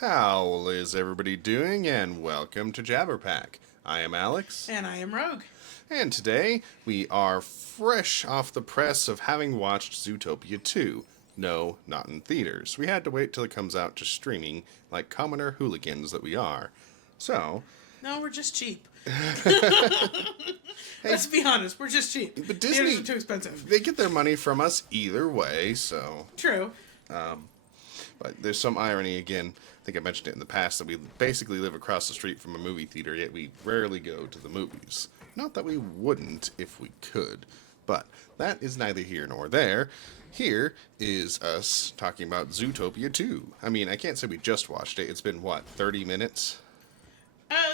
How is everybody doing? And welcome to Jabberpack. I am Alex, And I am Rogue. and today we are fresh off the press of having watched Zootopia 2. No, not in theaters. We had to wait till it comes out to streaming, like commoner hooligans that we are. So, No, we're just cheap. hey, Let's be honest, we're just cheap. but Theaters Disney, are too expensive. they get their money from us either way, so. True. But there's some irony again. I think I mentioned it in the past that we basically live across the street from a movie theater, yet we rarely go to the movies. Not that we wouldn't if we could, but that is neither here nor there. Here is us talking about Zootopia 2. I mean, I can't say we just watched it. It's been, what, 30 minutes?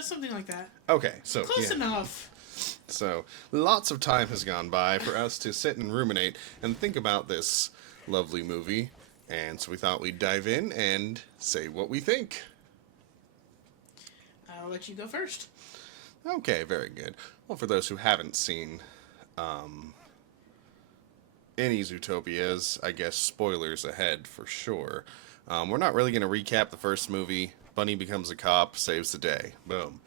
Something like that. Okay, so Close yeah. enough. So lots of time has gone by for us to sit and ruminate and think about this lovely movie. And so we thought we'd dive in and say what we think. I'll let you go first. Okay, very good. Well, for those who haven't seen any Zootopias, I guess spoilers ahead for sure. We're not really going to recap the first movie. Bunny becomes a cop, saves the day. Boom.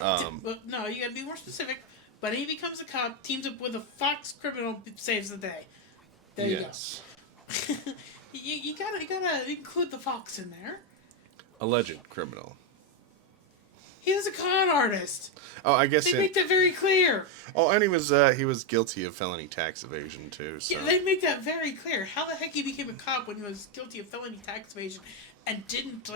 Well, no, you gotta be more specific. But he becomes a cop, teams up with a fox criminal, saves the day. There Yes. you go. you gotta include the fox in there. Alleged criminal. He was a con artist. Oh, I guess. They make that very clear. Oh, and he was guilty of felony tax evasion too. So. Yeah, they make that very clear. How the heck he became a cop when he was guilty of felony tax evasion and didn't,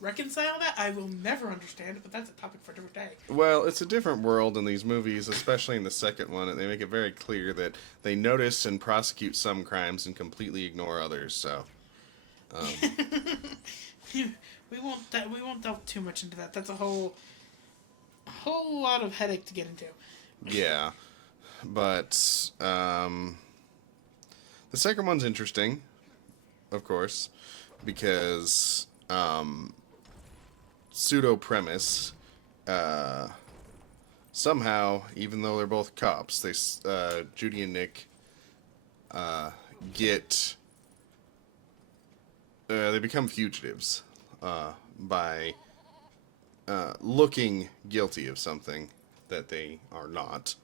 reconcile that? I will never understand it, but that's a topic for a different day. Well, it's a different world in these movies, especially in the second one, and they make it very clear that they notice and prosecute some crimes and completely ignore others. So, we won't delve too much into that. That's a whole lot of headache to get into. yeah, but the second one's interesting, of course, because pseudo premise. Somehow, even though they're both cops, Judy and Nick get they become fugitives by looking guilty of something that they are not,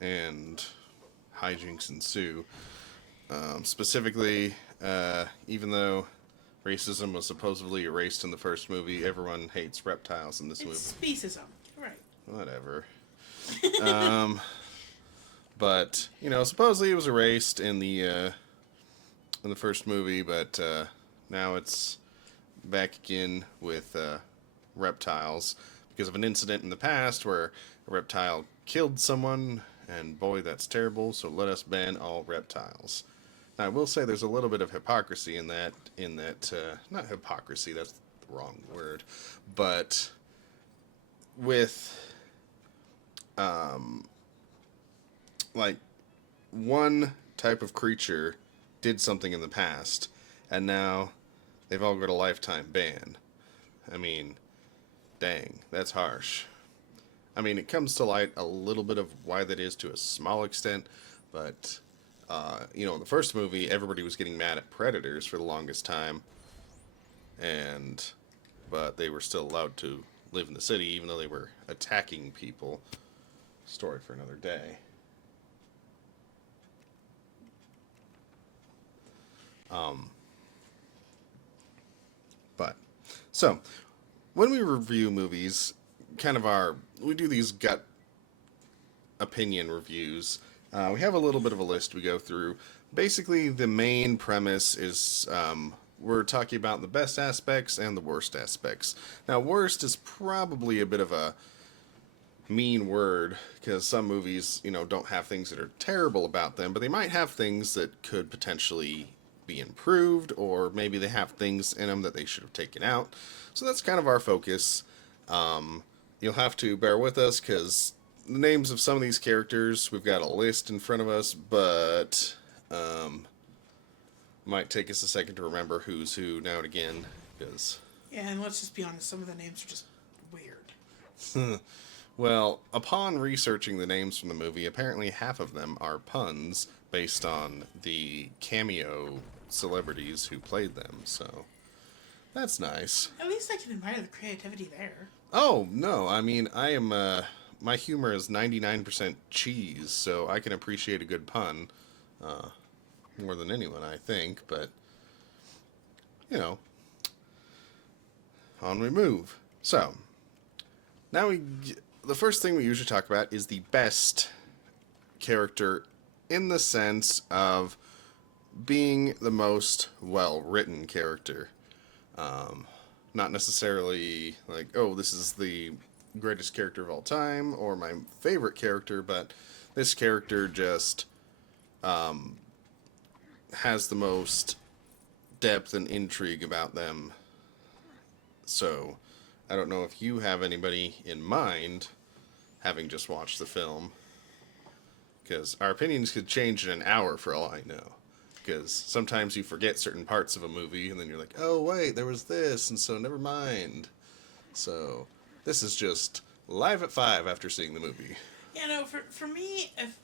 and hijinks ensue. Specifically, even though racism was supposedly erased in the first movie, everyone hates reptiles in this movie. It's speciesism. Right. Whatever. But supposedly it was erased in the first movie, but now it's back again with reptiles because of an incident in the past where a reptile killed someone, and boy, that's terrible. So let us ban all reptiles. Now, I will say there's a little bit of hypocrisy in that, not hypocrisy, that's the wrong word, but with, one type of creature did something in the past, and now they've all got a lifetime ban. I mean, dang, that's harsh. I mean, it comes to light a little bit of why that is to a small extent, but in the first movie, everybody was getting mad at predators for the longest time, but they were still allowed to live in the city, even though they were attacking people. Story for another day. But so when we review movies, we do these gut opinion reviews. We have a little bit of a list we go through. Basically, the main premise is we're talking about the best aspects and the worst aspects. Now, worst is probably a bit of a mean word because some movies, don't have things that are terrible about them, but they might have things that could potentially be improved, or maybe they have things in them that they should have taken out. So that's kind of our focus. You'll have to bear with us because the names of some of these characters, we've got a list in front of us, but might take us a second to remember who's who now and again, because... Yeah, and let's just be honest, some of the names are just weird. Well, upon researching the names from the movie, apparently half of them are puns based on the cameo celebrities who played them. So that's nice. At least I can admire the creativity there. Oh no, I mean I am. My humor is 99% cheese, so I can appreciate a good pun more than anyone, I think. But you know, on we move. So now the first thing we usually talk about is the best character in the sense of being the most well written character. Not necessarily like, oh, this is the greatest character of all time or my favorite character, but this character just has the most depth and intrigue about them. So, I don't know if you have anybody in mind, having just watched the film, because our opinions could change in an hour for all I know. Because sometimes you forget certain parts of a movie, and then you're like, oh, wait, there was this, and so never mind. So, this is just live at 5 after seeing the movie. Yeah, no, for me, if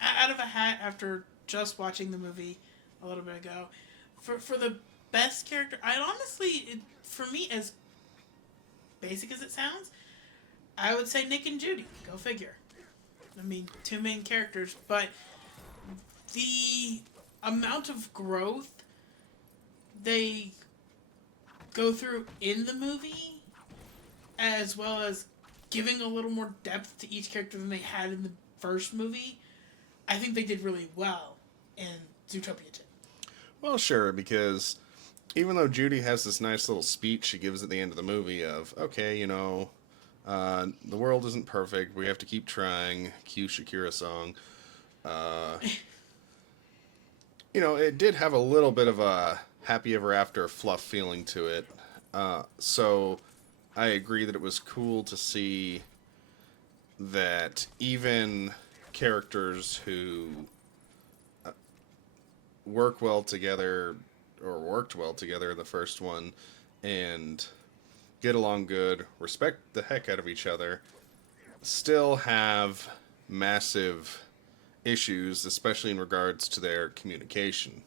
out of a hat after just watching the movie a little bit ago, for the best character, for me, as basic as it sounds, I would say Nick and Judy. Go figure. I mean, two main characters, but the amount of growth they go through in the movie, as well as giving a little more depth to each character than they had in the first movie, I think they did really well in Zootopia 2. Well, sure, because even though Judy has this nice little speech she gives at the end of the movie of, okay, the world isn't perfect, we have to keep trying, cue Shakira song, it did have a little bit of a happy ever after fluff feeling to it. So I agree that it was cool to see that even characters who work well together or worked well together in the first one and get along good, respect the heck out of each other, still have massive issues, especially in regards to their communication.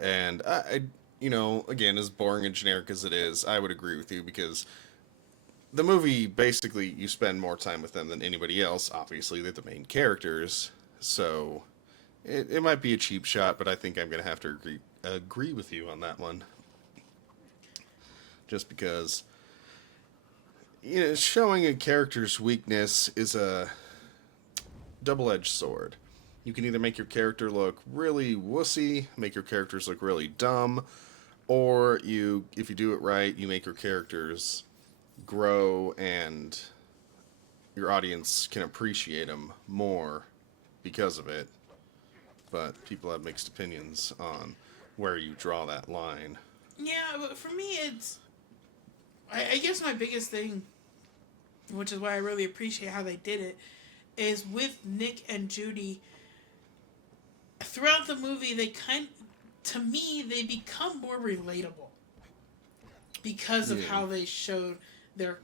And again, as boring and generic as it is, I would agree with you because the movie, basically, you spend more time with them than anybody else. Obviously, they're the main characters, so it might be a cheap shot, but I think I'm going to have to agree with you on that one. Just because, showing a character's weakness is a double-edged sword. You can either make your character look really wussy, make your characters look really dumb, or if you do it right, you make your characters grow and your audience can appreciate them more because of it. But people have mixed opinions on where you draw that line. Yeah, but for me, I guess my biggest thing, which is why I really appreciate how they did it, is with Nick and Judy. Throughout the movie, to me, they become more relatable because of how they showed their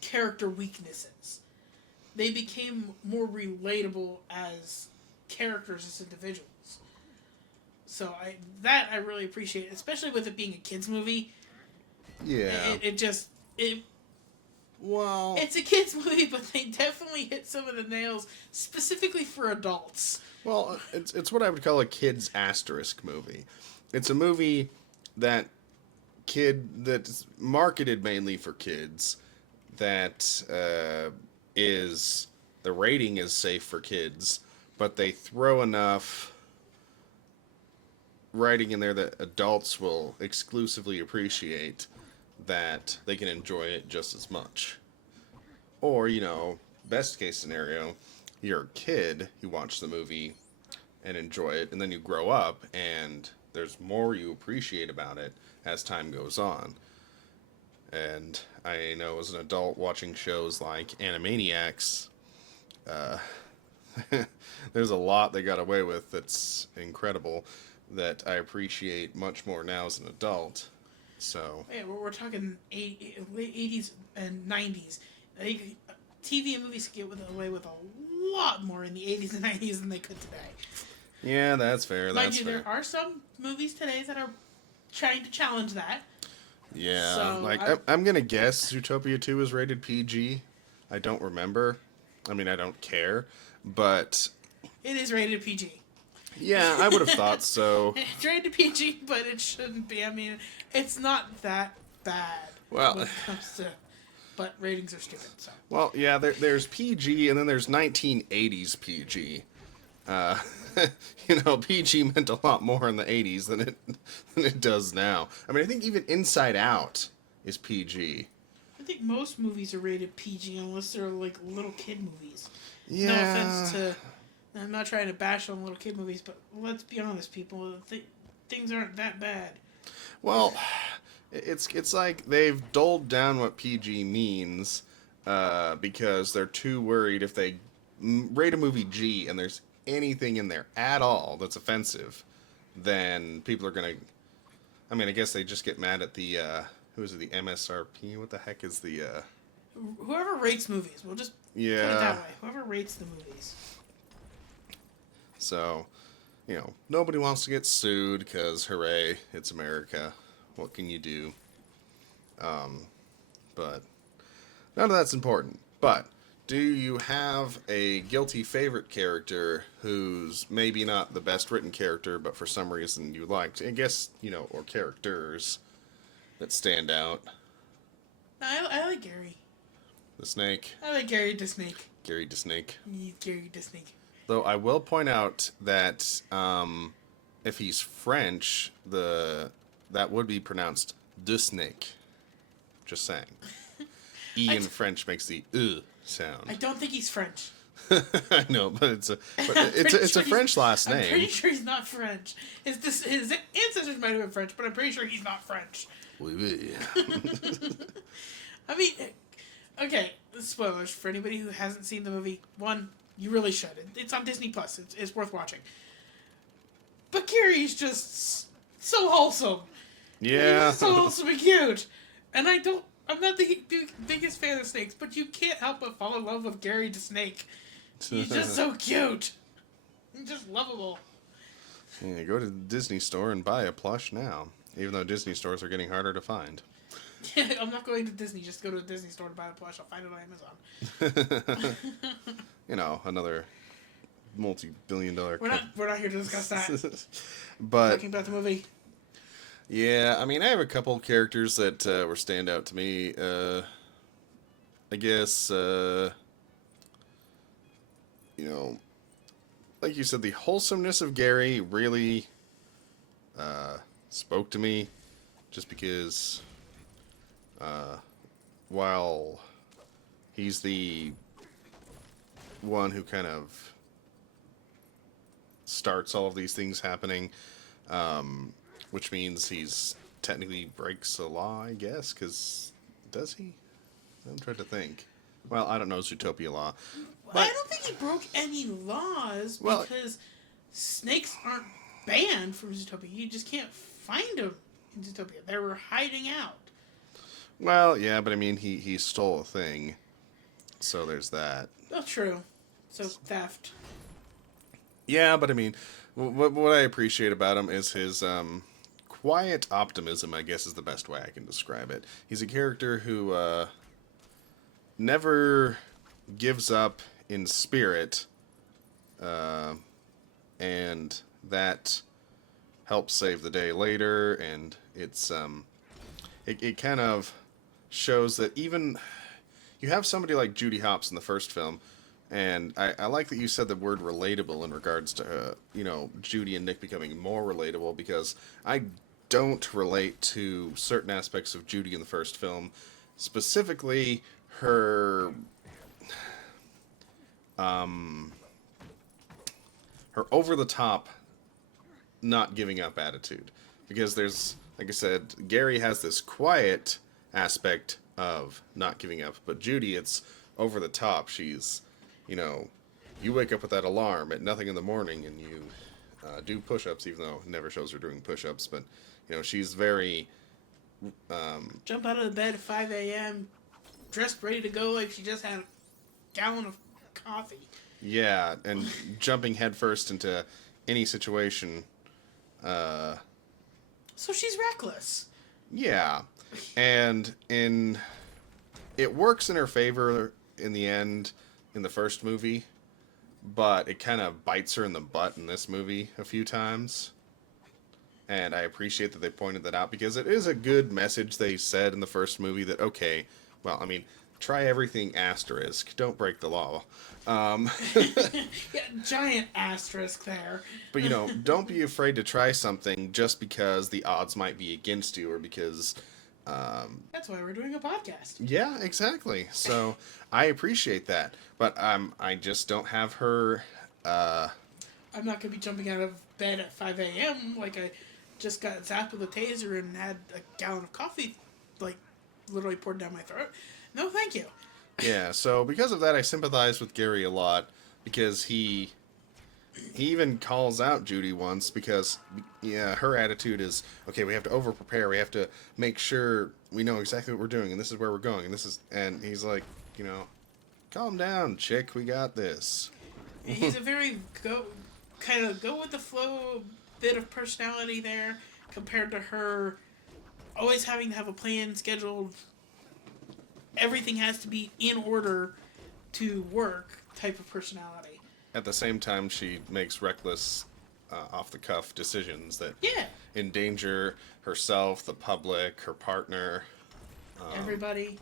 character weaknesses. They became more relatable as characters, as individuals. So I really appreciate it, especially with it being a kids movie. Yeah. Well, It's a kids movie, but they definitely hit some of the nails specifically for adults. Well, it's what I would call a kids asterisk movie. It's a movie that's marketed mainly for kids. That the rating is safe for kids, but they throw enough writing in there that adults will exclusively appreciate, that they can enjoy it just as much. Or, best case scenario, you're a kid who watched the movie and enjoy it, and then you grow up and there's more you appreciate about it as time goes on. And I know as an adult watching shows like Animaniacs, there's a lot they got away with that's incredible that I appreciate much more now as an adult. So yeah, we're talking late 80s and 90s. TV and movies get away with a lot more in the 80s and 90s than they could today. Yeah, that's fair. Mind That's you, fair. there are some movies today that are trying to challenge that. Yeah, So like I'm gonna guess Zootopia 2 is rated PG. I don't remember. I mean, I don't care, but it is rated PG. yeah, I would have thought so. It's rated PG, but it shouldn't be. I mean, it's not that bad Well, when it comes to. But ratings are stupid, so. well, yeah. There's PG, and then there's 1980s PG. Uh, PG meant a lot more in the 80s than it does now. I mean, I think even Inside Out is PG. I think most movies are rated PG unless they're like little kid movies. Yeah. No offense to. I'm not trying to bash on little kid movies, but let's be honest, people. Things aren't that bad. Well, it's like they've dulled down what PG means because they're too worried if they rate a movie G and there's anything in there at all that's offensive, then people are gonna. I mean, I guess they just get mad at the who is it? The MSRP? What the heck is the? Whoever rates movies, we'll just put it Yeah. that way. Whoever rates the movies. So, nobody wants to get sued because hooray, it's America. What can you do? But none of that's important. But do you have a guilty favorite character who's maybe not the best written character, but for some reason you liked? I guess, or characters that stand out. I like Gary. The Snake, I like Gary the Snake. Gary the Snake. Gary the Snake. Though I will point out that if he's French, that would be pronounced de Snake. Just saying. E in French makes the sound. I don't think he's French. I know, but it's a Sure French last name. I'm pretty sure he's not French. His ancestors might have been French, but I'm pretty sure he's not French. Oui, oui. I mean, okay, spoilers for anybody who hasn't seen the movie. One, you really should. It's on Disney Plus. It's worth watching. But Gary's just so wholesome. Yeah. He's so wholesome and cute. And I'm not the biggest fan of snakes, but you can't help but fall in love with Gary the Snake. He's just so cute. He's just lovable. Yeah, go to the Disney store and buy a plush now. Even though Disney stores are getting harder to find. I'm not going to Disney. Just go to a Disney store to buy a plush. I'll find it on Amazon. Another multi-billion-dollar. We're not here to discuss that. But Talking about the movie. yeah, I mean, I have a couple characters that were stand out to me. I guess like you said, the wholesomeness of Gary really spoke to me, just because while he's the one who kind of starts all of these things happening, which means he's technically breaks the law, I guess, because does he? I'm trying to think. Well, I don't know Zootopia law. But, I don't think he broke any laws because snakes aren't banned from Zootopia. You just can't find them in Zootopia. They were hiding out. well, yeah, but I mean, he stole a thing, so there's that. Oh, true. So theft. Yeah, but I mean, what I appreciate about him is his quiet optimism, I guess is the best way I can describe it. He's a character who never gives up in spirit, and that helps save the day later, and it's it kind of shows that even you have somebody like Judy Hopps in the first film, and I like that you said the word relatable in regards to Judy and Nick becoming more relatable, because I don't relate to certain aspects of Judy in the first film, specifically her over the top not giving up attitude, because there's, like I said, Gary has this quiet aspect of not giving up, but Judy, it's over the top. She's you wake up with that alarm at nothing in the morning and you do push-ups, even though it never shows her doing push-ups, but she's very Jump out of the bed at 5 a.m., dressed ready to go like she just had a gallon of coffee. yeah, and jumping headfirst into any situation. So she's reckless. Yeah, and it works in her favor in the end in the first movie, but it kind of bites her in the butt in this movie a few times. And I appreciate that they pointed that out because it is a good message they said in the first movie that, okay, well, I mean, try everything asterisk, don't break the law. Um, Yeah, giant asterisk there. but, you know, don't be afraid to try something just because the odds might be against you or because That's why we're doing a podcast. yeah, exactly. So I appreciate that, but I just don't have her. I'm not going to be jumping out of bed at 5 a.m. like I just got zapped with a taser and had a gallon of coffee, like, literally poured down my throat. No, thank you. Yeah, so because of that, I sympathize with Gary a lot because he even calls out Judy once because yeah, her attitude is okay. We have to over prepare. We have to make sure we know exactly what we're doing, and this is where we're going, and this is. And he's like, you know, calm down, chick. We got this. He's a very kind of go with the flow bit of personality there compared to her always having to have a plan scheduled. Everything has to be in order to work type of personality. At the same time, she makes reckless, off the cuff decisions that Yeah. endanger herself, the public, her partner. Everybody.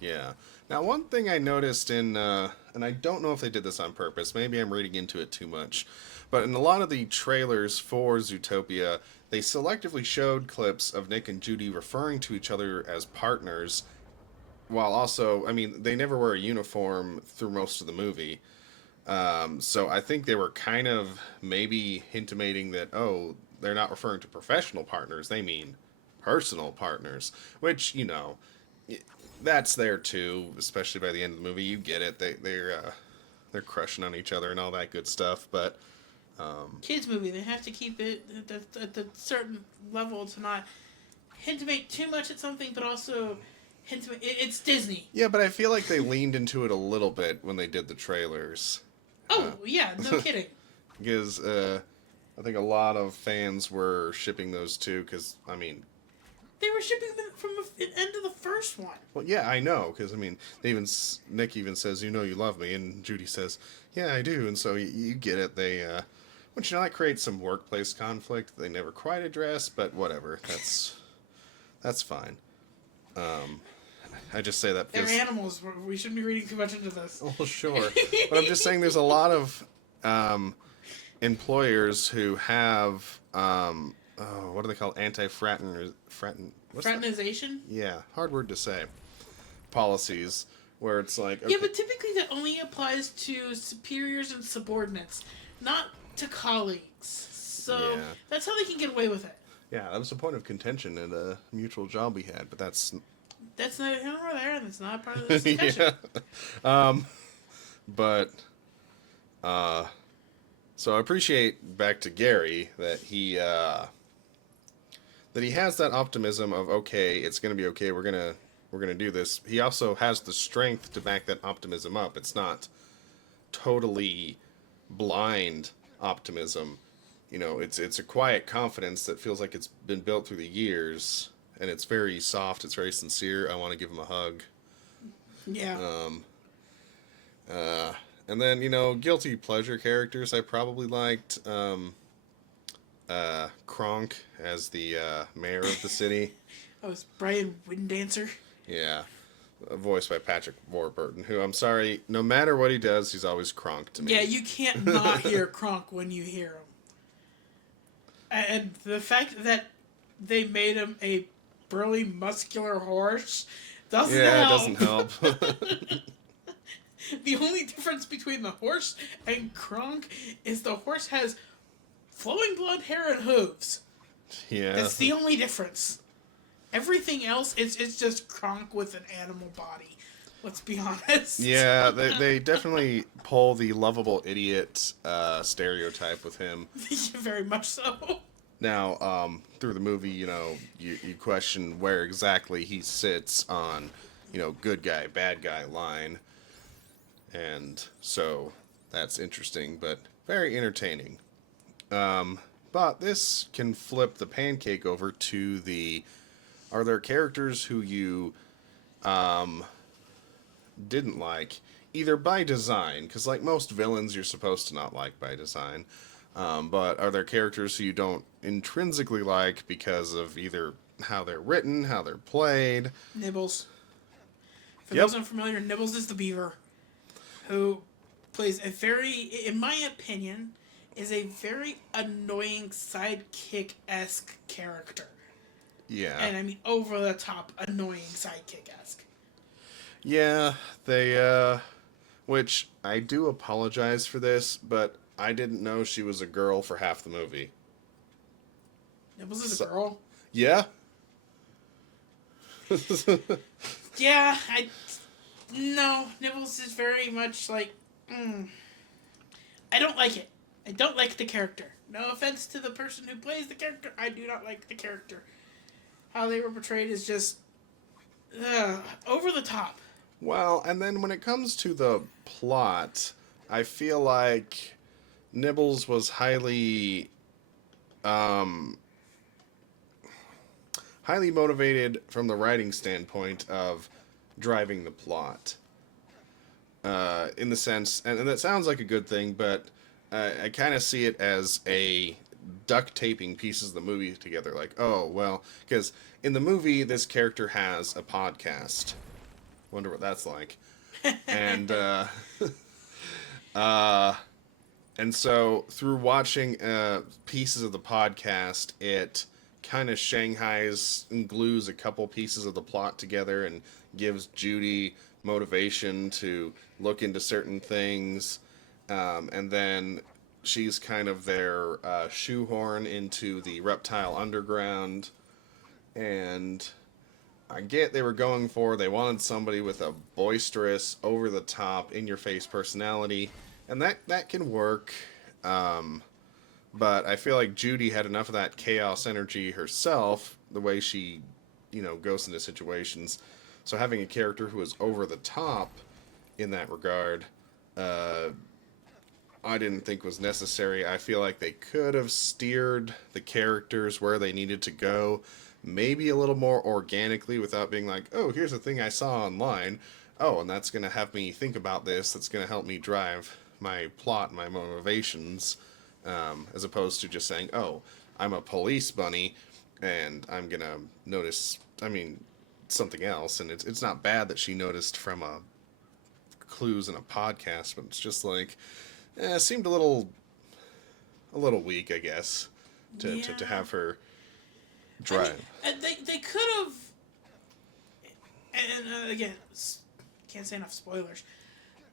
Yeah. Now, one thing I noticed and I don't know if they did this on purpose, maybe I'm reading into it too much, but in a lot of the trailers for Zootopia, they selectively showed clips of Nick and Judy referring to each other as partners, while also, I mean, they never wear a uniform through most of the movie. So I think they were kind of maybe intimating that, oh, they're not referring to professional partners, they mean personal partners, which, you know, that's there too, especially by the end of the movie. You get it. They're crushing on each other and all that good stuff. But Kids movie, they have to keep it at the certain level to not intimate too much at something, but also intimate. It's Disney. yeah, but I feel like they leaned into it a little bit when they did the trailers. Oh, yeah, no kidding. Because I think a lot of fans were shipping those two. Because I mean, They were shipping them from the end of the first one. well, yeah, I know. Because I mean, Nick even says, "You know, you love me," and Judy says, "Yeah, I do." And so you get it. They, which you know, that creates some workplace conflict. They never quite address, but whatever. That's fine. I just say that They're because animals. We shouldn't be reading too much into this. well, sure, but I'm just saying there's a lot of employers who have oh, what do they call Fraternization? yeah, hard word to say. Policies where it's like okay, Yeah, but typically that only applies to superiors and subordinates, not to colleagues. So Yeah. that's how they can get away with it. yeah, that was the point of contention in a mutual job we had, but that's That's neither here nor there, and it's not part of this discussion. yeah. But so I appreciate back to Gary that he has that optimism of okay, it's gonna be okay. We're gonna do this. He also has the strength to back that optimism up. It's not totally blind optimism. You know, it's a quiet confidence that feels like it's been built through the years, and it's very soft. It's very sincere. I want to give him a hug. Yeah. And then, you know, guilty pleasure characters I probably liked. Kronk as the mayor of the city. That was Brian Windancer. Yeah. Voiced by Patrick Warburton, who, I'm sorry, no matter what he does, he's always Kronk to me. Yeah, you can't not hear Kronk when you hear him. And the fact that they made him a burly, muscular horse doesn't Yeah, help. it doesn't help. The only difference between the horse and Kronk is the horse has flowing blonde hair and hooves. Yeah. That's the only difference. Everything else is it's just Kronk with an animal body. Let's be honest. Yeah, they definitely pull the lovable idiot stereotype with him. Very much so. Now, through the movie, you know, you question where exactly he sits on, you know, good guy, bad guy line. And so that's interesting, but very entertaining. But this can flip the pancake over to the, are there characters who you didn't like, either by design, because like most villains you're supposed to not like by design, but are there characters who you don't intrinsically like because of either how they're written, how they're played? Nibbles. For Yep. those unfamiliar, Nibbles is the beaver who plays a very, in my opinion, is a very annoying sidekick-esque character. Yeah. And I mean over the top annoying sidekick-esque. Yeah, which I do apologize for this, but I didn't know she was a girl for half the movie. Nibbles is a girl? Yeah? Yeah, no, Nibbles is very much like, I don't like it. I don't like the character. No offense to the person who plays the character, I do not like the character. How they were portrayed is just, over the top. Well, and then when it comes to the plot, I feel like Nibbles was highly motivated from the writing standpoint of driving the plot. In the sense, and that sounds like a good thing, but I kind of see it as a duct taping pieces of the movie together. Like, oh, well, because in the movie, this character has a podcast. Wonder what that's like. And, and so through watching pieces of the podcast, it kind of shanghais and glues a couple pieces of the plot together and gives Judy motivation to look into certain things, and then she's kind of their shoehorn into the reptile underground. And I get they were going for, they wanted somebody with a boisterous, over the top, in your face personality, and that can work. But I feel like Judy had enough of that chaos energy herself, the way she, goes into situations. So having a character who is over the top in that regard, I didn't think was necessary. I feel like they could have steered the characters where they needed to go, maybe a little more organically without being like, oh, here's a thing I saw online. Oh, and that's going to have me think about this. That's going to help me drive my plot, my motivations, as opposed to just saying, oh, I'm a police bunny and I'm going to notice, something else. And it's not bad that she noticed from clues in a podcast, but it's just like, it seemed a little weak, I guess, to have her drive. They could have, and again, can't say enough spoilers.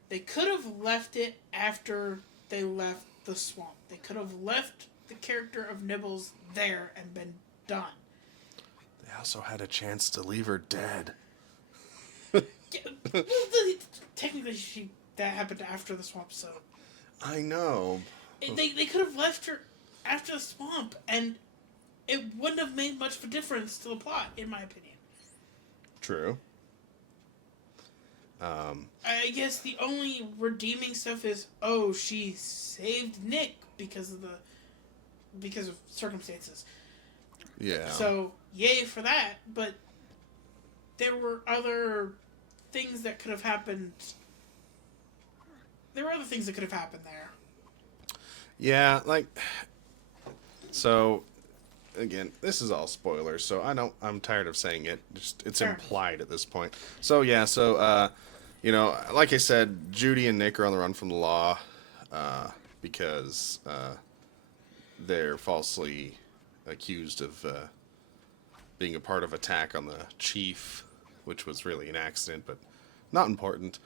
They could have left it after they left the swamp. They could have left the character of Nibbles there and been done. They also had a chance to leave her dead. Well, technically, that happened after the swamp, so. I know. They could have left her after the swamp, and it wouldn't have made much of a difference to the plot, in my opinion. True. I guess the only redeeming stuff is, she saved Nick because of circumstances. Yeah. So, yay for that, but there were other things that could have happened. There were other things that could have happened there. Yeah, so, again, this is all spoilers, so I'm tired of saying it. It's Sure. implied at this point. So, yeah, like I said, Judy and Nick are on the run from the law, because, they're falsely accused of, being a part of attack on the chief, which was really an accident, but not important.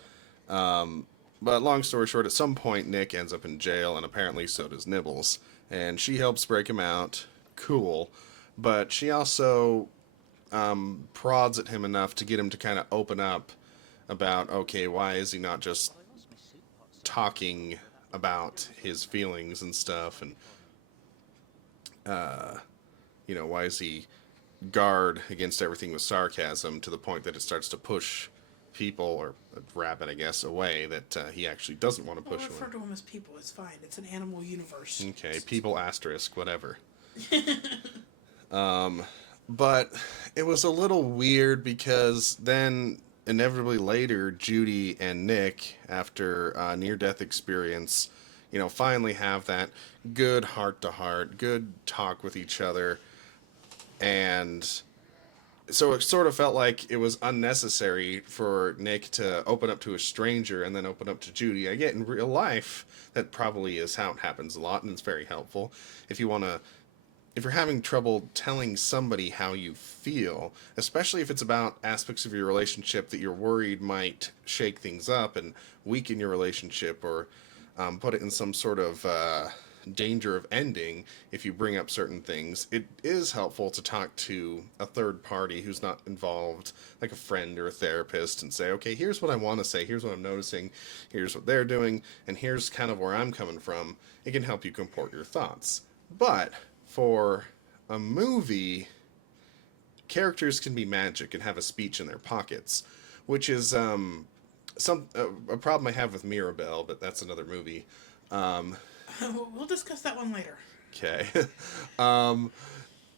But long story short, at some point, Nick ends up in jail, and apparently so does Nibbles. And she helps break him out. Cool. But she also prods at him enough to get him to kind of open up about, okay, why is he not just talking about his feelings and stuff? And, why is he guard against everything with sarcasm to the point that it starts to push people, or a rabbit, I guess, away that he actually doesn't want to Well, push refer away. to them as people. It's fine. It's an animal universe. Okay, people asterisk, whatever. But it was a little weird because then inevitably later, Judy and Nick, after a near-death experience, finally have that good heart-to-heart, good talk with each other, and so it sort of felt like it was unnecessary for Nick to open up to a stranger and then open up to Judy. I get in real life that probably is how it happens a lot, and it's very helpful. If you want to, if you're having trouble telling somebody how you feel, especially if it's about aspects of your relationship that you're worried might shake things up and weaken your relationship, or put it in some sort of danger of ending if you bring up certain things, it is helpful to talk to a third party who's not involved, like a friend or a therapist, and say, okay, here's what I want to say, here's what I'm noticing, here's what they're doing, and here's kind of where I'm coming from. It can help you comport your thoughts. But for a movie, characters can be magic and have a speech in their pockets, which is a problem I have with Mirabelle, but that's another movie. We'll discuss that one later. Okay.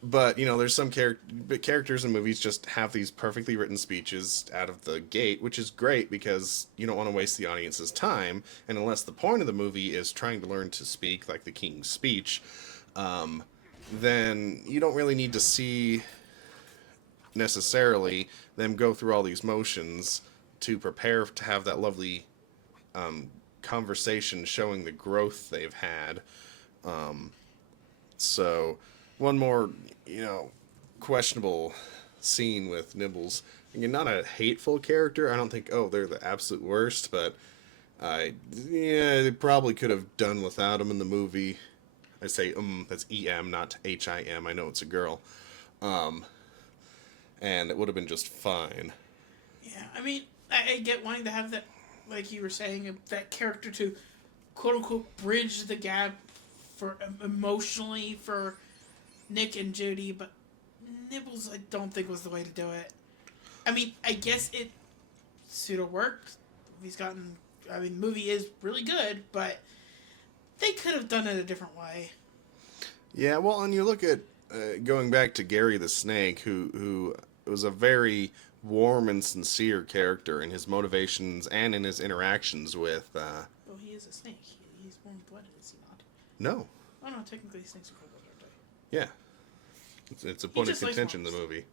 But there's some characters in movies just have these perfectly written speeches out of the gate, which is great because you don't want to waste the audience's time, and unless the point of the movie is trying to learn to speak, like the King's Speech, then you don't really need to see necessarily them go through all these motions to prepare to have that lovely conversation showing the growth they've had. So one more, questionable scene with Nibbles. Again, not a hateful character. I don't think, oh, they're the absolute worst, but they probably could have done without him in the movie. I say that's E-M, not H-I-M. I know it's a girl. And it would have been just fine. Yeah, I mean, I get wanting to have that, like you were saying, that character to quote unquote bridge the gap for emotionally for Nick and Judy, but Nibbles I don't think was the way to do it. I mean, I guess it pseudo worked. The movie is really good, but they could have done it a different way. Yeah, well, and you look at going back to Gary the Snake, who was a very warm and sincere character in his motivations and in his interactions with. Well, he is a snake. He's warm-blooded, is he not? No. Oh no, technically snakes are cold-blooded, aren't they? Yeah. It's a point of contention in the movie.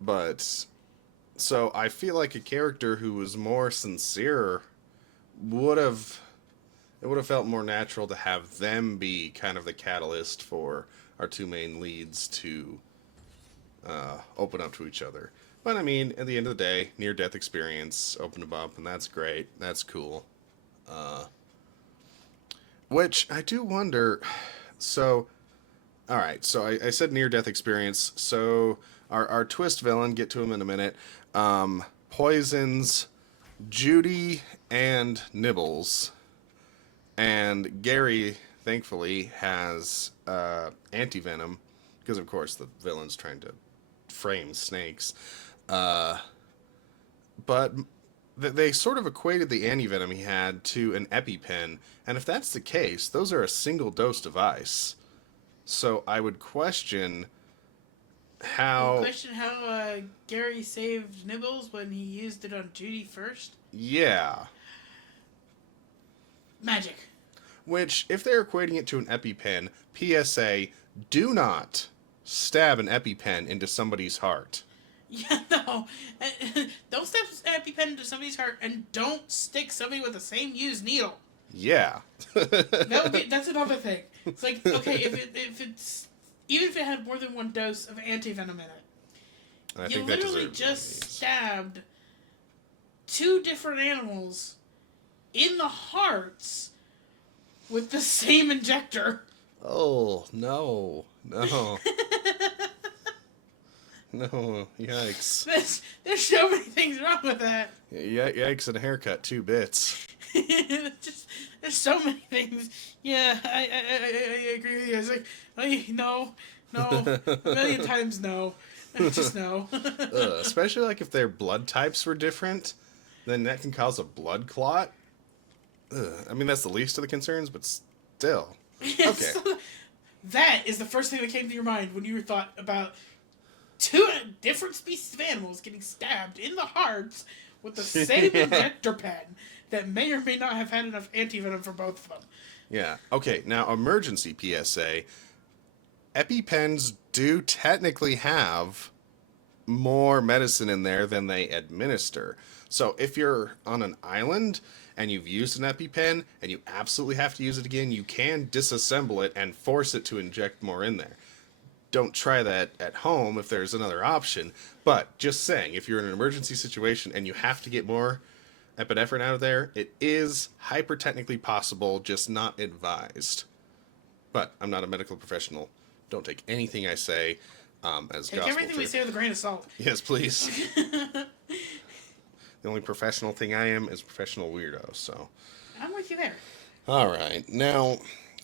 But so I feel like a character who was more sincere would have felt more natural to have them be kind of the catalyst for our two main leads to open up to each other. But I mean, at the end of the day, near-death experience, open them up, and that's great. That's cool. Which I do wonder. So, all right. So I said near-death experience. So our twist villain, get to him in a minute, poisons Judy and Nibbles, and Gary, thankfully, has anti-venom, because of course the villain's trying to frame snakes. But they sort of equated the anti-venom he had to an EpiPen, and if that's the case, those are a single-dose device. So I would question how... Gary saved Nibbles when he used it on Judy first? Yeah. Magic. Which, if they're equating it to an EpiPen, PSA, do not stab an EpiPen into somebody's heart. Yeah, no. Don't stab an EpiPen into somebody's heart, and don't stick somebody with the same used needle. Yeah. That's another thing. It's like, okay, if it's even if it had more than one dose of anti-venom in it, you literally just stabbed two different animals in the hearts with the same injector. Oh, no. No. No, yikes. There's so many things wrong with that. Yikes and a haircut, 2 bits. There's so many things. Yeah, I agree with you. It's like, no, a million times no. Just no. Especially like if their blood types were different, then that can cause a blood clot. I mean, that's the least of the concerns, but still. Okay. That is the first thing that came to your mind when you thought about two different species of animals getting stabbed in the hearts with the same injector pen that may or may not have had enough antivenom for both of them. Yeah. Okay, now emergency PSA. EpiPens do technically have more medicine in there than they administer. So if you're on an island and you've used an EpiPen and you absolutely have to use it again, you can disassemble it and force it to inject more in there. Don't try that at home if there's another option. But just saying, if you're in an emergency situation and you have to get more epinephrine out of there, it is hyper-technically possible, just not advised. But I'm not a medical professional. Don't take anything I say as Take gospel everything we truth. say with a grain of salt. Yes, please. The only professional thing I am is professional weirdo, so. I'm with you there. All right. Now,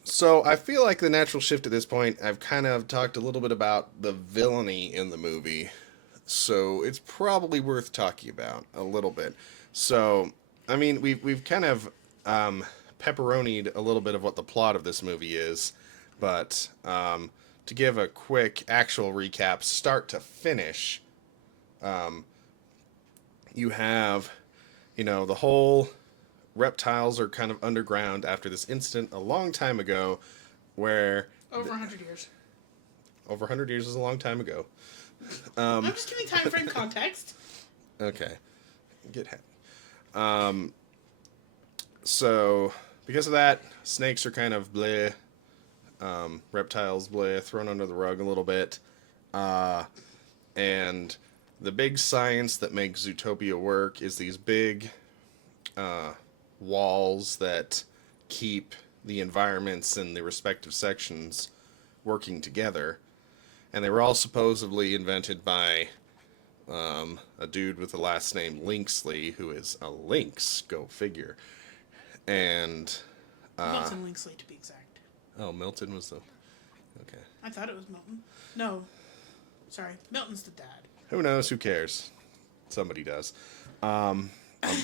so I feel like the natural shift at this point, I've kind of talked a little bit about the villainy in the movie. So it's probably worth talking about a little bit. So, I mean, we've kind of pepperonied a little bit of what the plot of this movie is, but to give a quick actual recap, start to finish, you have, the whole reptiles are kind of underground after this incident a long time ago, where Over 100 years. over 100 years is a long time ago. I'm just giving time frame context. Okay, get happy. So because of that, snakes are kind of bleh, reptiles bleh, thrown under the rug a little bit, and the big science that makes Zootopia work is these big walls that keep the environments and the respective sections working together. And they were all supposedly invented by a dude with the last name Linksley, who is a lynx, go figure. And Milton Linksley, to be exact. oh, Milton was the okay. I thought it was Milton. No. Sorry. Milton's the dad. Who knows? Who cares? Somebody does. On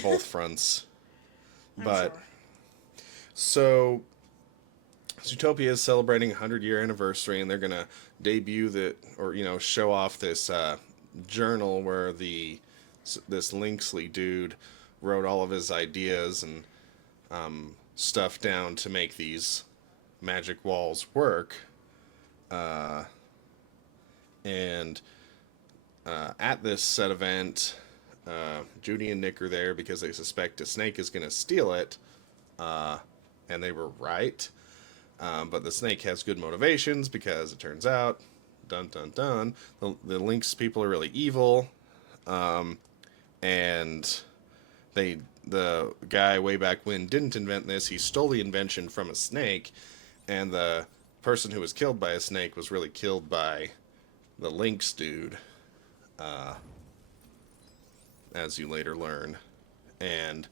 both fronts. I'm But sure. so Zootopia is celebrating a 100-year anniversary, and they're gonna debut show off this journal where this Linksley dude wrote all of his ideas and stuff down to make these magic walls work. And at this set event, Judy and Nick are there because they suspect a snake is going to steal it, and they were right. But the snake has good motivations because it turns out, dun dun dun, the Lynx people are really evil, and the guy way back when didn't invent this. He stole the invention from a snake, and the person who was killed by a snake was really killed by the Lynx dude, as you later learn. And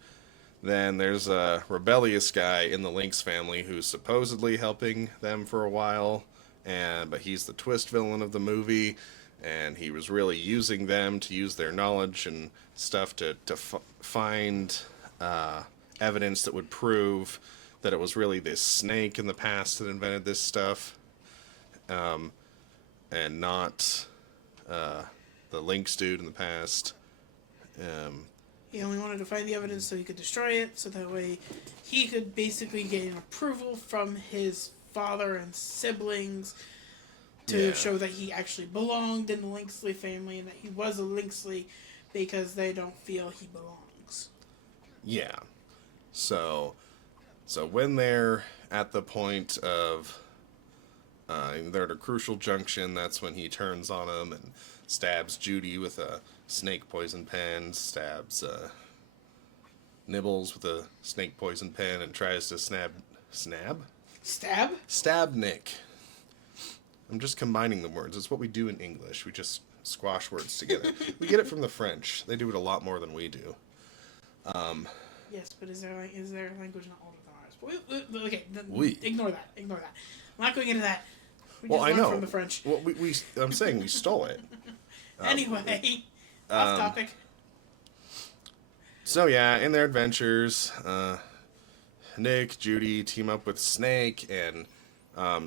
then there's a rebellious guy in the Lynx family who's supposedly helping them for a while, but he's the twist villain of the movie, and he was really using them to use their knowledge and stuff to find evidence that would prove that it was really this snake in the past that invented this stuff, and not the Lynx dude in the past. He only wanted to find the evidence so he could destroy it, so that way he could basically gain approval from his father and siblings to show that he actually belonged in the Linksley family and that he was a Linksley because they don't feel he belongs. Yeah. So when they're at the point of they're at a crucial junction, that's when he turns on them and stabs Judy with a snake poison pen, stabs Nibbles with a snake poison pen, and tries to stab Nick. I'm just combining the words. It's what we do in English. We just squash words together. We get it from the French. They do it a lot more than we do. Yes, but is their language not older than ours? But okay, We. Ignore that. I'm not going into that. We Well, just I learned know. from the French. Well, I'm saying we stole it. Anyway, off topic. So yeah, in their adventures, Nick, Judy team up with Snake and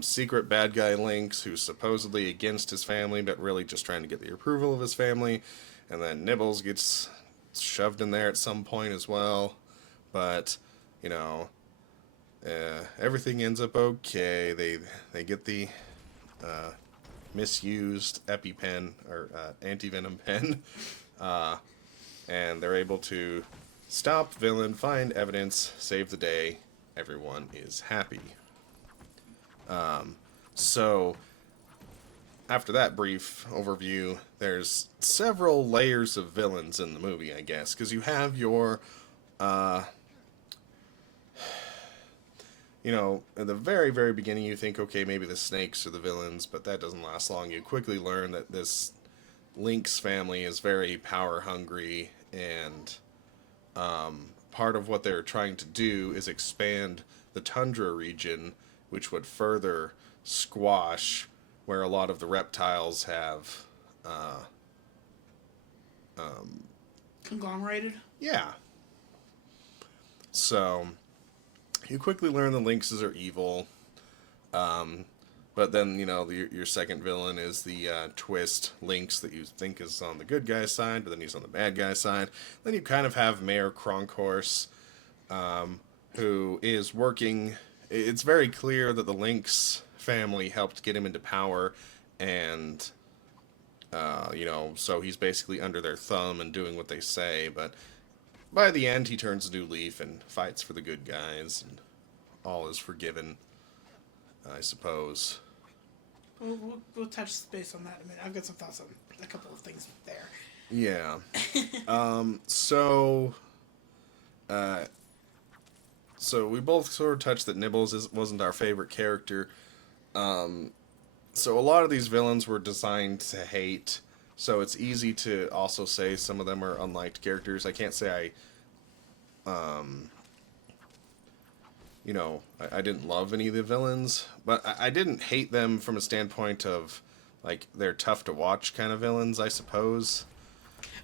secret bad guy Lynx, who's supposedly against his family, but really just trying to get the approval of his family. And then Nibbles gets shoved in there at some point as well. But, you know, everything ends up okay. They get the misused EpiPen, or anti-venom pen, and they're able to stop villain, find evidence, save the day. Everyone is happy. So, after that brief overview, there's several layers of villains in the movie, I guess, because you have your, you know, at the very, very beginning, you think, okay, maybe the snakes are the villains, but that doesn't last long. You quickly learn that this Lynx family is very power hungry, and part of what they're trying to do is expand the tundra region, which would further squash where a lot of the reptiles have. Conglomerated? Yeah. So, you quickly learn the Lynxes are evil. But then, you know, your second villain is the twist Lynx that you think is on the good guy's side, but then he's on the bad guy's side. Then you kind of have Mayor Cronkhorse, who is working. It's very clear that the Lynx family helped get him into power, and, you know, so he's basically under their thumb and doing what they say, but by the end he turns a new leaf and fights for the good guys, and all is forgiven, I suppose. We'll touch base on that in a minute. I've got some thoughts on a couple of things there. Yeah. So we both sort of touched that Nibbles wasn't our favorite character. So a lot of these villains were designed to hate. So it's easy to also say some of them are unliked characters. I can't say you know, I didn't love any of the villains, but I didn't hate them from a standpoint of, like, they're tough to watch kind of villains, I suppose.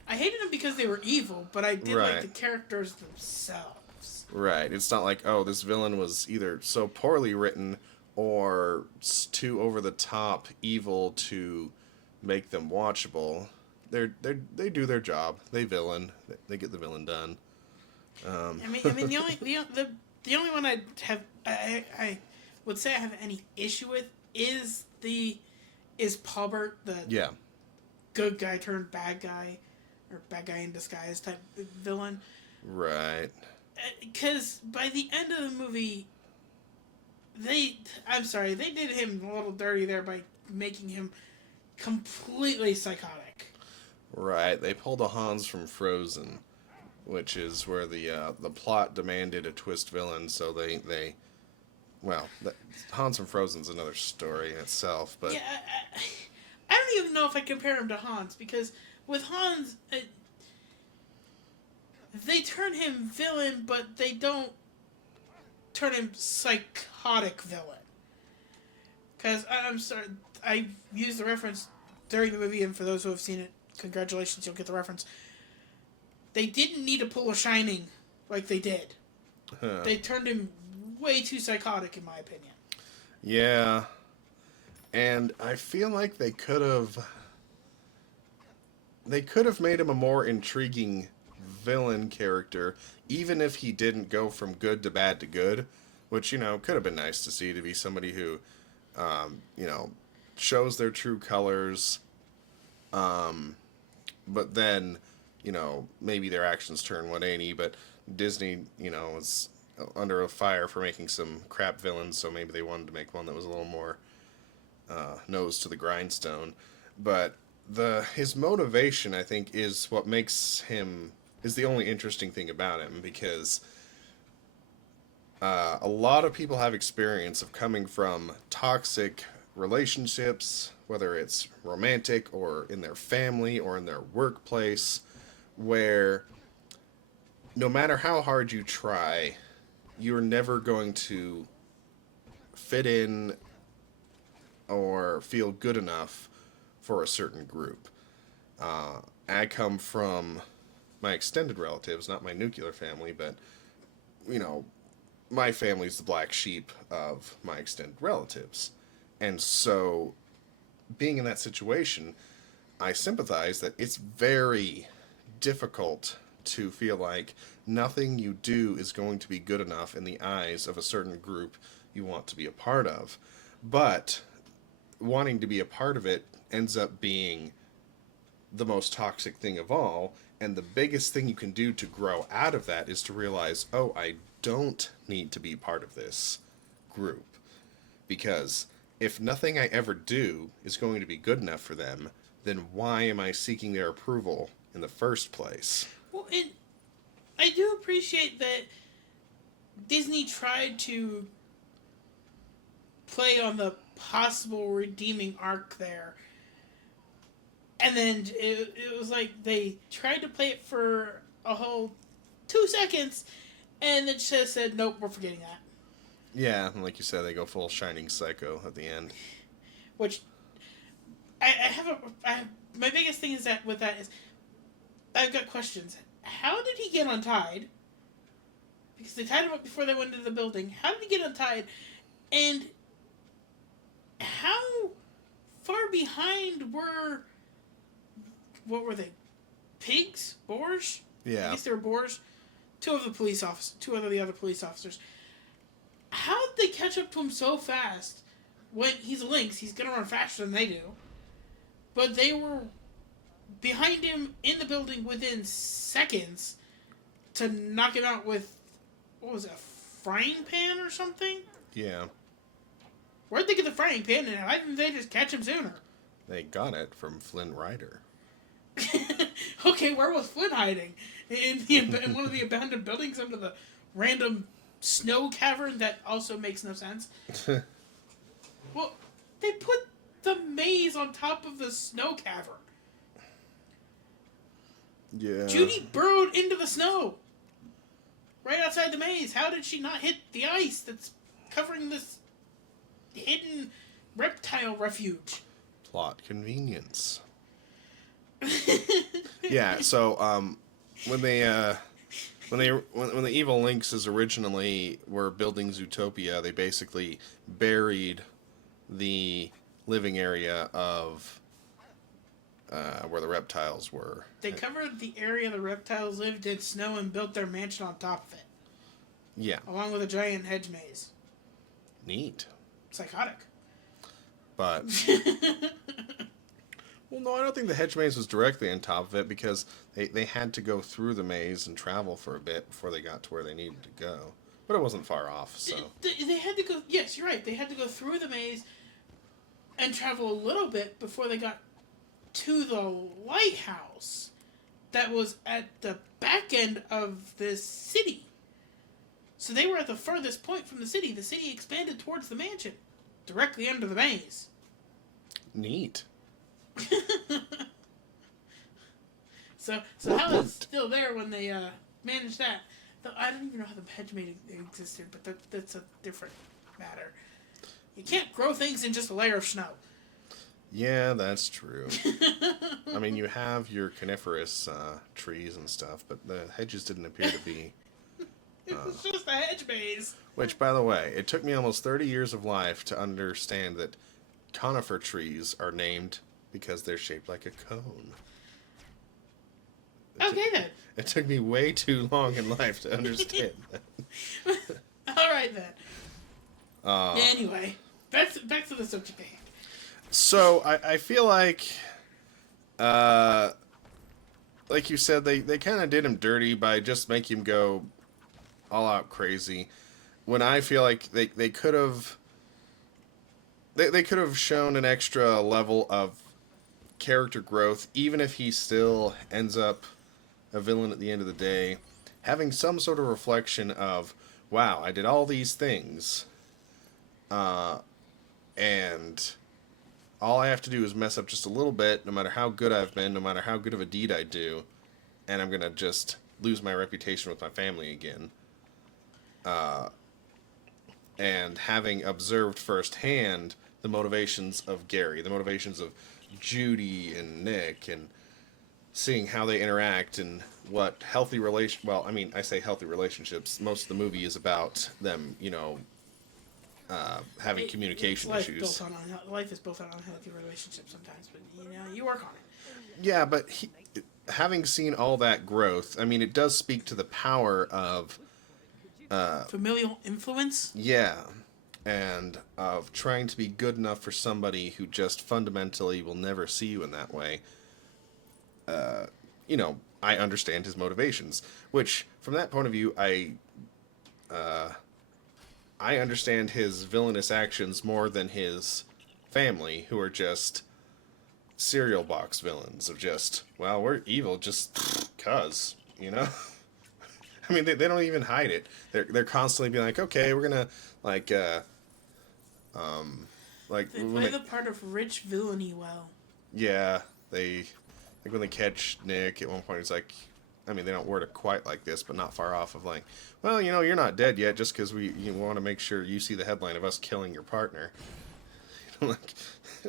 I hated them because they were evil, but I did Right. like the characters themselves. Right. It's not like, oh, this villain was either so poorly written or too over the top evil to make them watchable. They do their job. They villain. They get the villain done. I mean, the only one I would say I have any issue with is Paulbert, the Yeah. good guy turned bad guy, or bad guy in disguise type villain. Right. Because by the end of the movie, they did him a little dirty there by making him completely psychotic. Right. They pulled a Hans from Frozen, which is where the plot demanded a twist villain, so they Hans from Frozen's another story in itself, but Yeah, I don't even know if I compare him to Hans, because with Hans, they turn him villain, but they don't turn him psychotic villain. Because, I'm sorry, I used the reference during the movie, and for those who have seen it, congratulations, you'll get the reference. They didn't need to pull a Shining like they did. Huh. They turned him way too psychotic, in my opinion. Yeah. And I feel like they could have made him a more intriguing villain character, even if he didn't go from good to bad to good, which, you know, could have been nice to see, to be somebody who, you know, shows their true colors, but then, you know, maybe their actions turn 180, but Disney, you know, is under a fire for making some crap villains, so maybe they wanted to make one that was a little more nose to the grindstone. But his motivation, I think, is what makes him, is the only interesting thing about him, because a lot of people have experience of coming from toxic relationships, whether it's romantic or in their family or in their workplace, where no matter how hard you try, you're never going to fit in or feel good enough for a certain group. I come from my extended relatives, not my nuclear family, but, you know, my family's the black sheep of my extended relatives. And so, being in that situation, I sympathize that it's very difficult to feel like nothing you do is going to be good enough in the eyes of a certain group you want to be a part of. But wanting to be a part of it ends up being the most toxic thing of all. And the biggest thing you can do to grow out of that is to realize, oh, I don't need to be part of this group. Because if nothing I ever do is going to be good enough for them, then why am I seeking their approval in the first place? Well, and I do appreciate that Disney tried to play on the possible redeeming arc there. And then it was like they tried to play it for a whole 2 seconds, and then just said, nope, we're forgetting that. Yeah, and like you said, they go full Shining Psycho at the end. Which, my biggest thing is that with that is, I've got questions. How did he get untied? Because they tied him up before they went into the building. How did he get untied? And how far behind were... What were they? Pigs? Boars? Yeah. I guess they were boars. Two of the other police officers. How did they catch up to him so fast? When he's a lynx, he's gonna run faster than they do. But they were behind him in the building within seconds to knock him out with, what was it, a frying pan or something? Yeah. Where'd they get the frying pan? And why didn't they just catch him sooner? They got it from Flynn Rider. Okay, where was Flynn hiding? In one of the abandoned buildings under the random snow cavern that also makes no sense. Well, they put the maze on top of the snow cavern. Yeah. Judy burrowed into the snow. Right outside the maze. How did she not hit the ice that's covering this hidden reptile refuge? Plot convenience. Yeah, so when the evil lynxes originally were building Zootopia, they basically buried the living area of where the reptiles were. They covered the area the reptiles lived in snow and built their mansion on top of it. Yeah. Along with a giant hedge maze. Neat. Psychotic. But well, no, I don't think the hedge maze was directly on top of it because they had to go through the maze and travel for a bit before they got to where they needed to go. But it wasn't far off, so... They had to go... Yes, you're right. They had to go through the maze and travel a little bit before they got to the lighthouse that was at the back end of this city. So they were at the furthest point from the city. The city expanded towards the mansion, directly under the maze. Neat. So Howl is still there when they managed that. Though I don't even know how the hedge maze existed, but that's a different matter. You can't grow things in just a layer of snow. Yeah, that's true. I mean, you have your coniferous trees and stuff, but the hedges didn't appear to be... It was just a hedge maze. Which, by the way, it took me almost 30 years of life to understand that conifer trees are named because they're shaped like a cone. Then. It took me way too long in life to understand that. All right, then. Anyway, back to the subject at hand. So, I feel like you said, they kind of did him dirty by just making him go all out crazy. When I feel like they could have... They could have shown an extra level of character growth, even if he still ends up a villain at the end of the day. Having some sort of reflection of, wow, I did all these things, and all I have to do is mess up just a little bit, no matter how good I've been, no matter how good of a deed I do, and I'm going to just lose my reputation with my family again. And having observed firsthand the motivations of Gary, the motivations of Judy and Nick, and seeing how they interact and what healthy relation. Well, I mean, I say healthy relationships. Most of the movie is about them, having communication issues. Life is built on unhealthy relationships sometimes, but you work on it. Yeah, but having seen all that growth, I mean, it does speak to the power of Familial influence. yeah, and of trying to be good enough for somebody who just fundamentally will never see you in that way. I understand his motivations, which from that point of view, I understand his villainous actions more than his family, who are just cereal box villains of just, well, we're evil just cuz, you know? I mean, they don't even hide it. They're constantly being like, okay, we're gonna like like They when play the part of rich villainy well. yeah, they like when they catch Nick at one point. It's like, I mean, they don't word it quite like this, but not far off of like, well, you're not dead yet, just because you want to make sure you see the headline of us killing your partner. Like,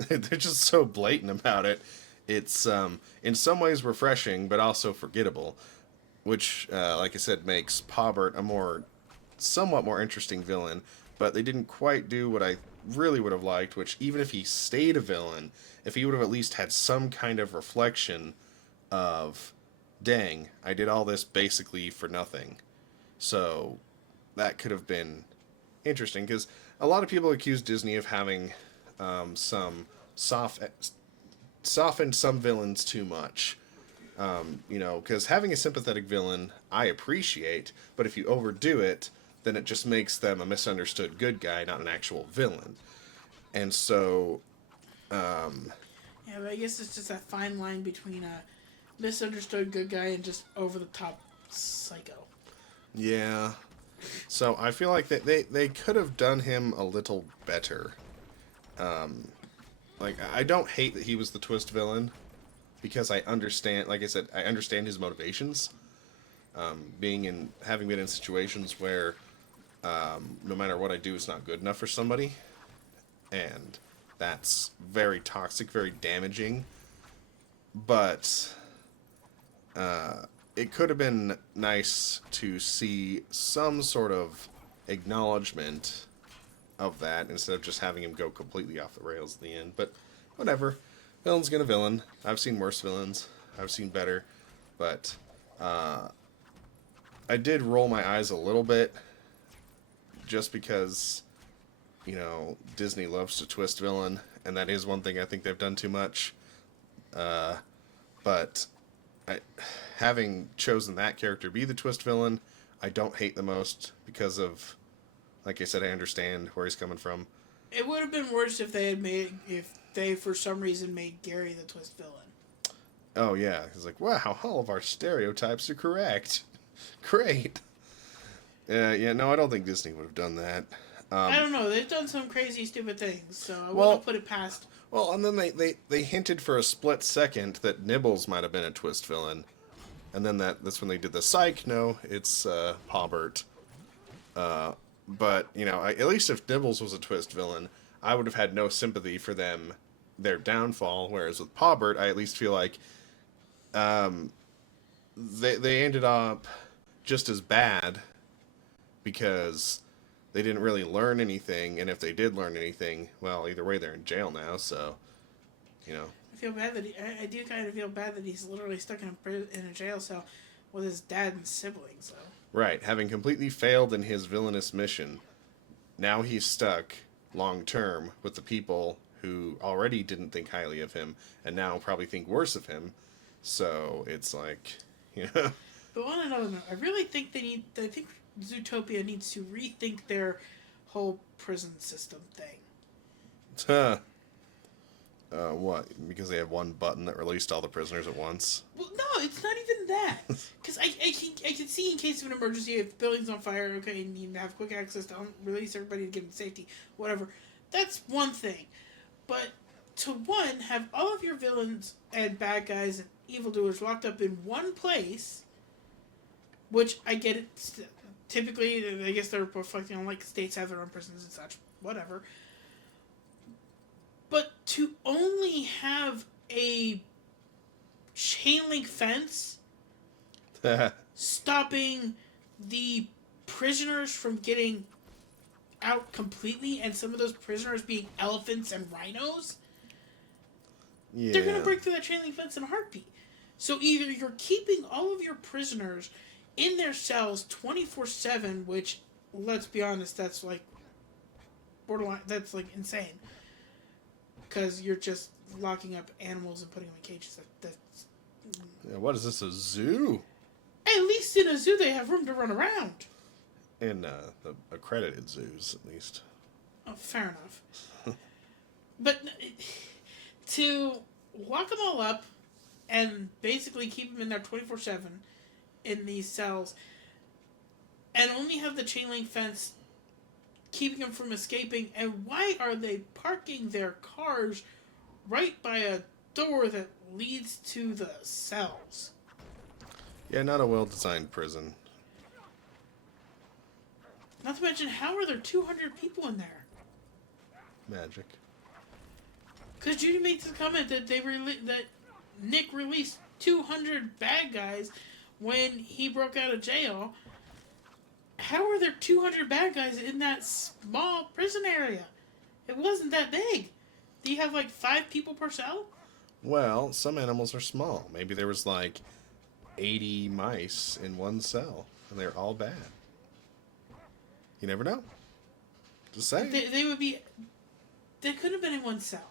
they're just so blatant about it. It's in some ways refreshing, but also forgettable, which, like I said, makes Pobert a somewhat more interesting villain. But they didn't quite do what I really would have liked, which even if he stayed a villain, if he would have at least had some kind of reflection of, dang, I did all this basically for nothing. So that could have been interesting, because a lot of people accuse Disney of having some softened some villains too much. Because having a sympathetic villain, I appreciate, but if you overdo it, then it just makes them a misunderstood good guy, not an actual villain. And so, Yeah, but I guess it's just that fine line between a misunderstood good guy and just over the top psycho. yeah. So I feel like they could have done him a little better. Like, I don't hate that he was the twist villain, because I understand, like I said, I understand his motivations. Having been in situations where no matter what I do, it's not good enough for somebody, and that's very toxic, very damaging. But it could have been nice to see some sort of acknowledgement of that instead of just having him go completely off the rails at the end. But whatever. Villain's gonna villain. I've seen worse villains. I've seen better. But I did roll my eyes a little bit just because, Disney loves to twist villain, and that is one thing I think they've done too much. But having chosen that character to be the twist villain, I don't hate the most because of, like I said, I understand where he's coming from. It would have been worse if they for some reason made Gary the twist villain. Oh yeah, he's like, wow, all of our stereotypes are correct. Great. Yeah, no, I don't think Disney would have done that. I don't know. They've done some crazy, stupid things, so I Well- wouldn't put it past. Well, and then they hinted for a split second that Nibbles might have been a twist villain. And then that's when they did the psych. No, it's Pobert. But, at least if Nibbles was a twist villain, I would have had no sympathy for their downfall. Whereas with Pobert, I at least feel like they ended up just as bad because they didn't really learn anything. And if they did learn anything, well, either way, they're in jail now. So, I feel bad that I do kind of feel bad that he's literally stuck in a jail cell with his dad and siblings. So. Right, having completely failed in his villainous mission, now he's stuck long term with the people who already didn't think highly of him and now probably think worse of him. So it's like, But on another note, I really think I think Zootopia needs to rethink their whole prison system thing. What? Because they have one button that released all the prisoners at once? Well, no, it's not even that. Because I can see in case of an emergency, if the building's on fire, okay, and you have quick access to release everybody to get them to safety, whatever. That's one thing. But to have all of your villains and bad guys and evildoers locked up in one place, which I get it. Typically, I guess they're reflecting on, like, states have their own prisons and such, whatever. But to only have a chain link fence stopping the prisoners from getting out completely, and some of those prisoners being elephants and rhinos, Yeah. they're gonna break through that chain link fence in a heartbeat. So either you're keeping all of your prisoners in their cells 24/7, which, let's be honest, that's like borderline. That's like insane. Because you're just locking up animals and putting them in cages. That's Yeah, what is this, a zoo? at least in a zoo they have room to run around. In the accredited zoos, at least. Oh, fair enough. But to lock them all up and basically keep them in there 24/7 in these cells, and only have the chain link fence keeping them from escaping, and why are they parking their cars right by a door that leads to the cells? Yeah, not a well-designed prison. Not to mention, how are there 200 people in there? Magic. Because Judy makes the comment that that Nick released 200 bad guys when he broke out of jail. How are there 200 bad guys in that small prison area? It wasn't that big. Do you have like 5 people per cell? Well, some animals are small. Maybe there was like 80 mice in one cell, and they're all bad. You never know. Just saying. They would be... They couldn't have been in one cell.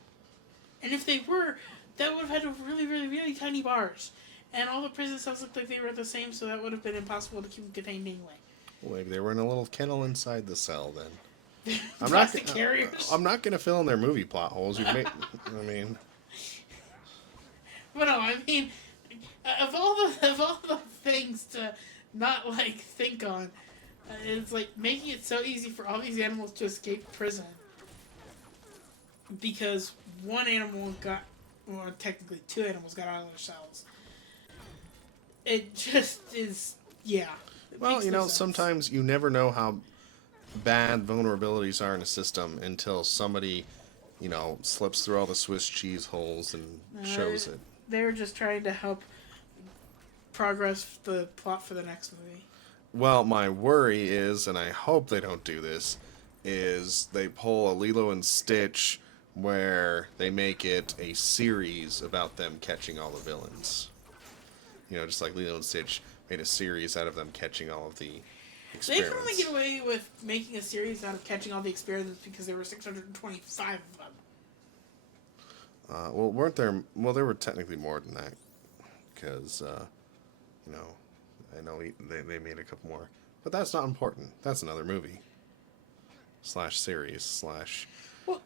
And if they were, that would have had really, really, really tiny bars. And all the prison cells looked like they were the same, so that would have been impossible to keep them contained anyway. Well, maybe they were in a little kennel inside the cell then. Plastic carriers. I'm not gonna fill in their movie plot holes. I mean, But no, I mean, of all the things to not like think on, it's like making it so easy for all these animals to escape prison because one animal got, well, technically 2 animals got out of their cells. It just is, yeah. well, you know, sense. sometimes you never know how bad vulnerabilities are in a system until somebody, you know, slips through all the Swiss cheese holes and shows it. They're just trying to help progress the plot for the next movie. Well, my worry is, and I hope they don't do this, is they pull a Lilo and Stitch where they make it a series about them catching all the villains. You know, just like Lilo and Stitch made a series out of them catching all of the They experiments. can only get away with making a series out of catching all the experiments because there were 625 of them. Well, weren't there... Well, there were technically more than that. Because, you know, I know they made a couple more. But that's not important. That's another movie. /series / Well,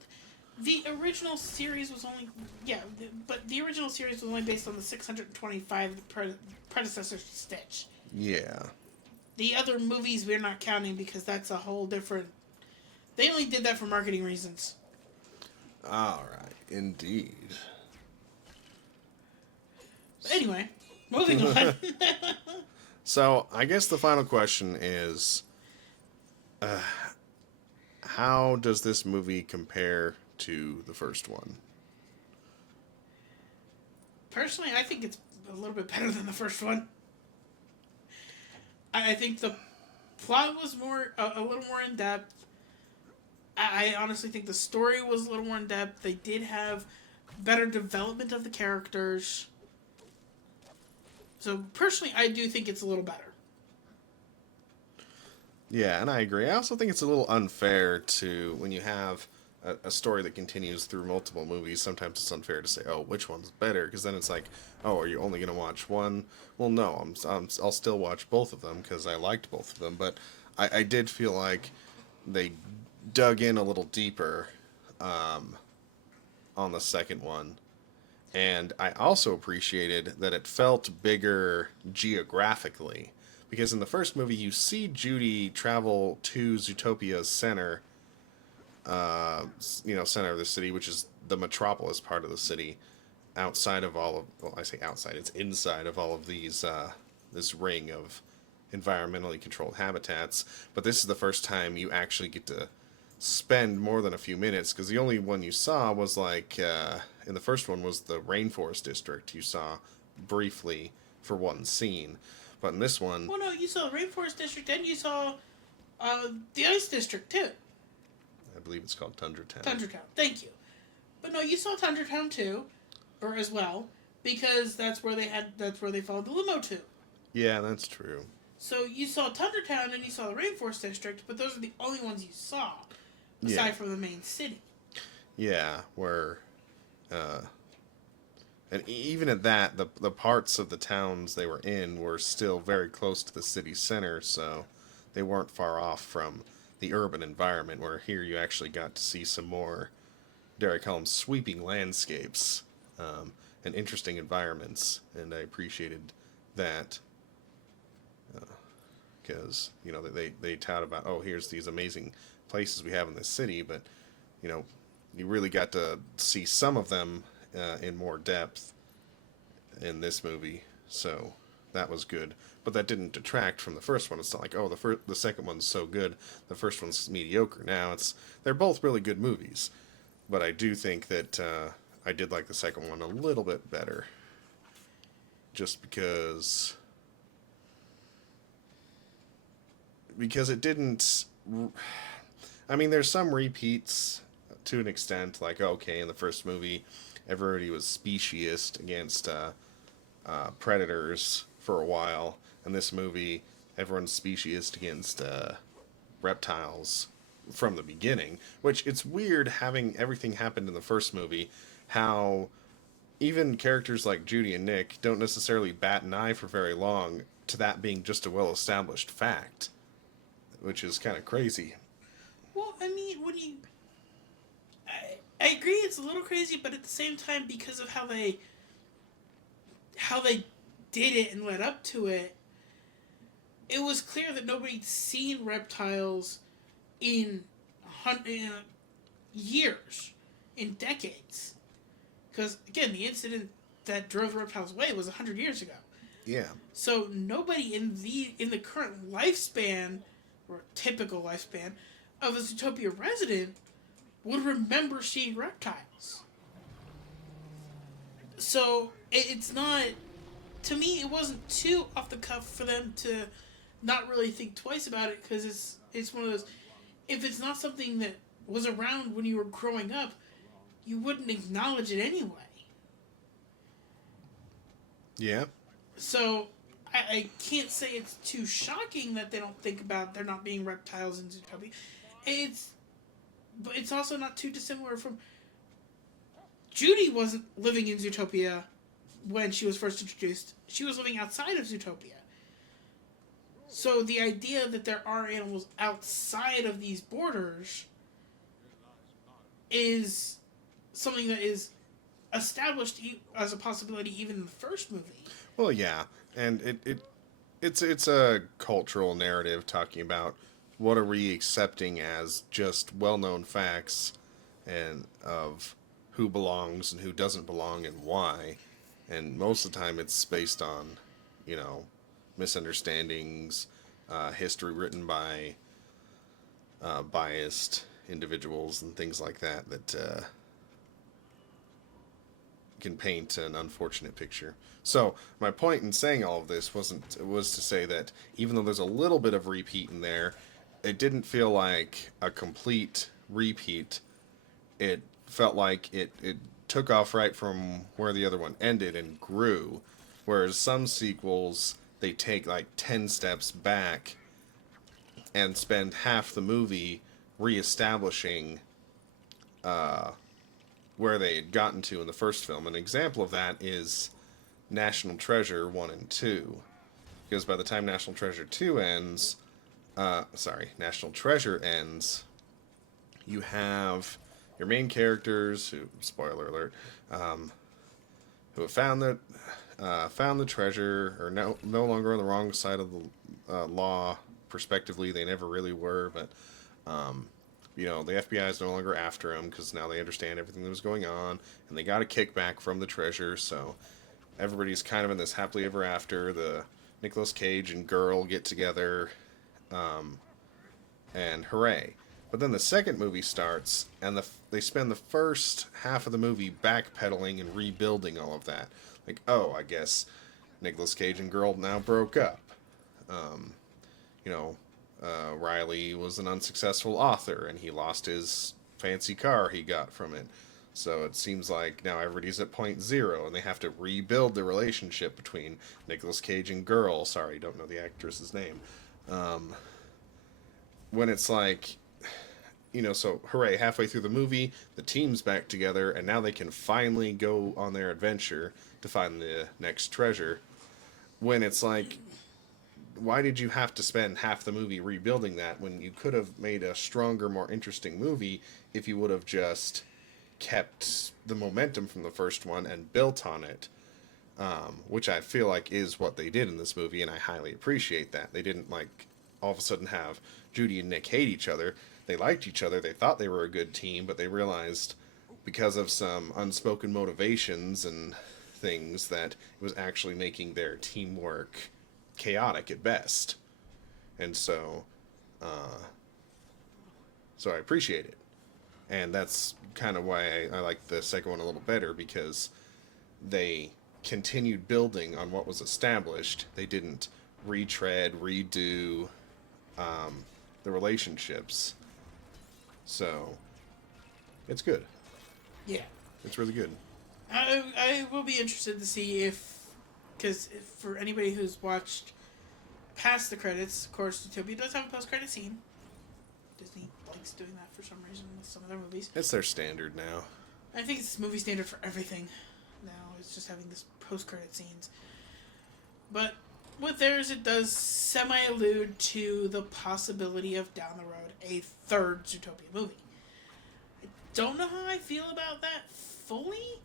the original series was only... Yeah, but the original series was only based on the 625 predecessors to Stitch. Yeah. The other movies we're not counting because that's a whole different... They only did that for marketing reasons. Alright. Indeed. Anyway, moving on. So, I guess the final question is... how does this movie compare to the first one? Personally, I think it's a little bit better than the first one. I think the plot was a little more in depth. I honestly think the story was a little more in depth. They did have better development of the characters. So personally, I do think it's a little better. Yeah, and I agree. I also think it's a little unfair to, when you have a story that continues through multiple movies, sometimes it's unfair to say, oh, which one's better? Because then it's like, oh, are you only going to watch one? Well, no, I'll still watch both of them because I liked both of them. But I did feel like they dug in a little deeper on the second one. And I also appreciated that it felt bigger geographically. Because in the first movie, you see Judy travel to Zootopia's center, center of the city, which is the metropolis part of the city, outside of all of, well, I say outside, it's inside of all of these, this ring of environmentally controlled habitats. But this is the first time you actually get to spend more than a few minutes, because the only one you saw was like, in the first one was the rainforest district. You saw briefly for one scene. But in this one, Well, no, you saw Rainforest District and you saw the Ice District too. I believe it's called Tundra Town. Tundra Town. Thank you. But no, you saw Tundra Town too, or as well, because that's where they followed the limo to. Yeah, that's true. So you saw Tundra Town and you saw the Rainforest District, but those are the only ones you saw, aside from the main city. Yeah, where, and even at that, the parts of the towns they were in were still very close to the city center, so they weren't far off from the urban environment, where here you actually got to see some more, dare I call them, sweeping landscapes, and interesting environments, and I appreciated that, because, they tout about, oh, here's these amazing places we have in this city, but, you really got to see some of them in more depth in this movie, so that was good. But that didn't detract from the first one. It's not like, oh, the second one's so good, the first one's mediocre. Now they're both really good movies, but I do think that I did like the second one a little bit better, just because it didn't. I mean, there's some repeats to an extent, like, okay, in the first movie, everybody was speciest against predators for a while. In this movie, everyone's speciest against reptiles from the beginning, which it's weird having everything happened in the first movie, how even characters like Judy and Nick don't necessarily bat an eye for very long to that being just a well-established fact, which is kind of crazy. Well, I mean, I agree it's a little crazy, but at the same time, because of how they did it and led up to it, it was clear that nobody'd seen reptiles in years, in decades. Because, again, the incident that drove the reptiles away was 100 years ago. Yeah. So nobody in the current lifespan, or typical lifespan, of a Zootopia resident would remember seeing reptiles. So it's not, to me, it wasn't too off the cuff for them to not really think twice about it, because it's one of those, if it's not something that was around when you were growing up, you wouldn't acknowledge it anyway. Yeah. So I can't say it's too shocking that they don't think about there not being reptiles in Zootopia. But it's also not too dissimilar from, Judy wasn't living in Zootopia when she was first introduced. She was living outside of Zootopia. So the idea that there are animals outside of these borders is something that is established as a possibility even in the first movie. Well, yeah, and it's a cultural narrative talking about what are we accepting as just well-known facts, and of who belongs and who doesn't belong and why. And most of the time it's based on, misunderstandings, history written by biased individuals and things like that can paint an unfortunate picture. So my point in saying all of this was to say that even though there's a little bit of repeat in there, it didn't feel like a complete repeat. It felt like it took off right from where the other one ended and grew, whereas some sequels, they take like 10 steps back and spend half the movie reestablishing where they had gotten to in the first film. An example of that is National Treasure 1 and 2. Because by the time National Treasure 2 ends, National Treasure ends, you have your main characters, who, spoiler alert, who have found the treasure, or no longer on the wrong side of the law. Prospectively, they never really were, but the FBI is no longer after them because now they understand everything that was going on, and they got a kickback from the treasure. So everybody's kind of in this happily ever after. The Nicolas Cage and girl get together, and hooray! But then the second movie starts, and they spend the first half of the movie backpedaling and rebuilding all of that. Like, oh, I guess Nicolas Cage and girl now broke up. Um, you know, Riley was an unsuccessful author, and he lost his fancy car he got from it. So it seems like now everybody's at point zero, and they have to rebuild the relationship between Nicolas Cage and girl. Sorry, don't know the actress's name. Um, when it's like, so hooray, halfway through the movie, the team's back together, and now they can finally go on their adventure to find the next treasure. When it's like, why did you have to spend half the movie rebuilding that when you could have made a stronger, more interesting movie if you would have just kept the momentum from the first one and built on it? Which I feel like is what they did in this movie, and I highly appreciate that. They didn't, like, all of a sudden have Judy and Nick hate each other. They liked each other, they thought they were a good team, but they realized, because of some unspoken motivations and things, that it was actually making their teamwork chaotic at best. And so I appreciate it. And that's kind of why I like the second one a little better, because they continued building on what was established. They didn't retread, redo the relationships. So it's good. Yeah. It's really good. I will be interested to see because for anybody who's watched past the credits, of course, Zootopia does have a post-credit scene. Disney likes doing that for some reason with some of their movies. It's their standard now. I think it's movie standard for everything now. It's just having this post-credit scenes. But with theirs, it does semi-allude to the possibility of, down the road, a third Zootopia movie. I don't know how I feel about that fully.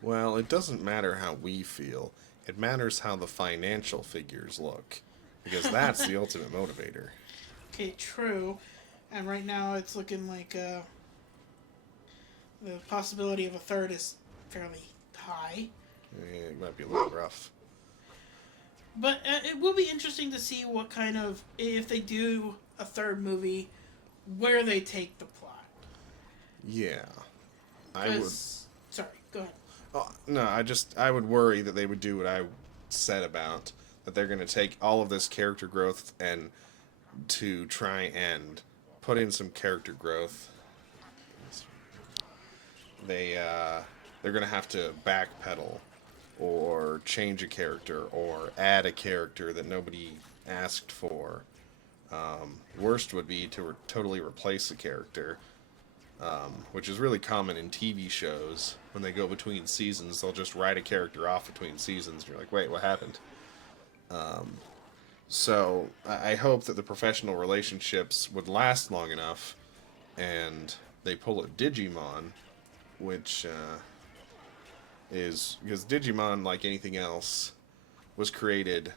Well, it doesn't matter how we feel. It matters how the financial figures look. Because that's the ultimate motivator. Okay, true. And right now it's looking like the possibility of a third is fairly high. It might be a little rough. But it will be interesting to see what kind of, if they do a third movie, where they take the plot. Yeah. I would... Sorry, go ahead. Oh, no, I would worry that they would do what I said about, that they're going to take all of this character growth and to try and put in some character growth. They're going to have to backpedal or change a character or add a character that nobody asked for. Worst would be to totally replace a character, which is really common in TV shows. When they go between seasons, they'll just write a character off between seasons, and you're like, wait, what happened? So I hope that the professional relationships would last long enough, and they pull a Digimon, which is because Digimon, like anything else, was created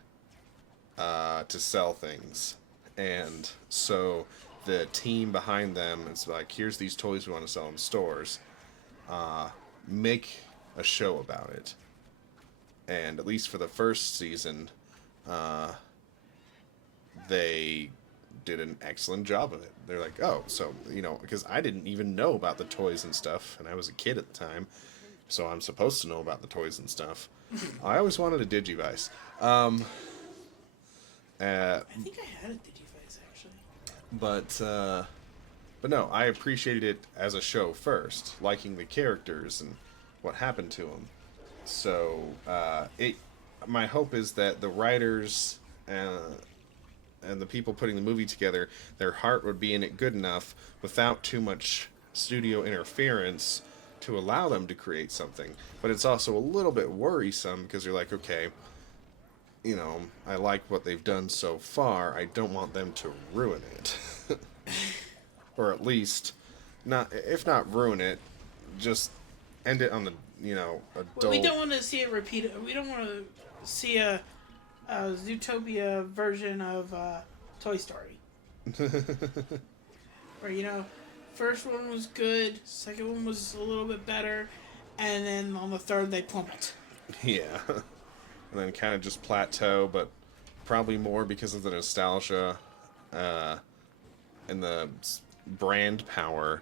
to sell things, and so the team behind them is like, here's these toys we want to sell in stores. Make a show about it. And at least for the first season, they did an excellent job of it. They're like, oh, so, because I didn't even know about the toys and stuff, and I was a kid at the time, so I'm supposed to know about the toys and stuff. I always wanted a Digivice. I think I had a Digivice, actually. But no, I appreciated it as a show first, liking the characters and what happened to them. So, my hope is that the writers and the people putting the movie together, their heart would be in it good enough without too much studio interference to allow them to create something. But it's also a little bit worrisome because you're like, okay, I like what they've done so far. I don't want them to ruin it. Or at least, if not ruin it, just end it on the, adult... We don't want to see it repeated. We don't want to see a Zootopia version of Toy Story. Where, first one was good, second one was a little bit better, and then on the third they plummet. Yeah. And then kind of just plateau, but probably more because of the nostalgia. and the brand power,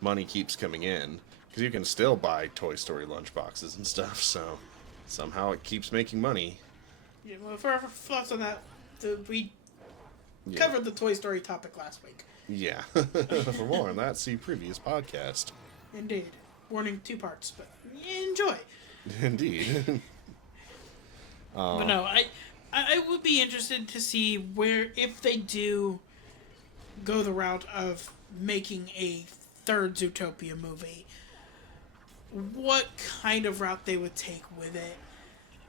money keeps coming in because you can still buy Toy Story lunchboxes and stuff. So somehow it keeps making money. Yeah, well, for our thoughts on that, we Yeah. covered the Toy Story topic last week. Yeah. For more on that, see previous podcast. Indeed. Warning, 2 parts, but enjoy. Indeed. But no, I would be interested to see where, if they do go the route of making a third Zootopia movie, what kind of route they would take with it.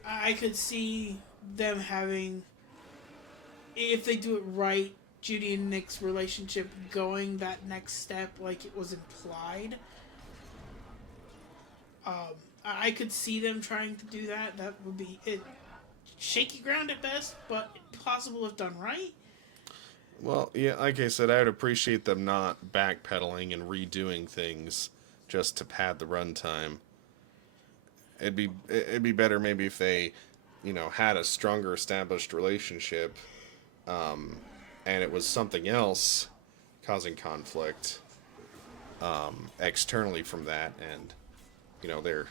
I could see them having, if they do it right, Judy and Nick's relationship going that next step like it was implied. I could see them trying to do that. That would be it. Shaky ground at best, but possible if done right. Well, yeah, like I said, I would appreciate them not backpedaling and redoing things just to pad the runtime. It'd be better maybe if they, had a stronger established relationship, and it was something else causing conflict externally from that, and they're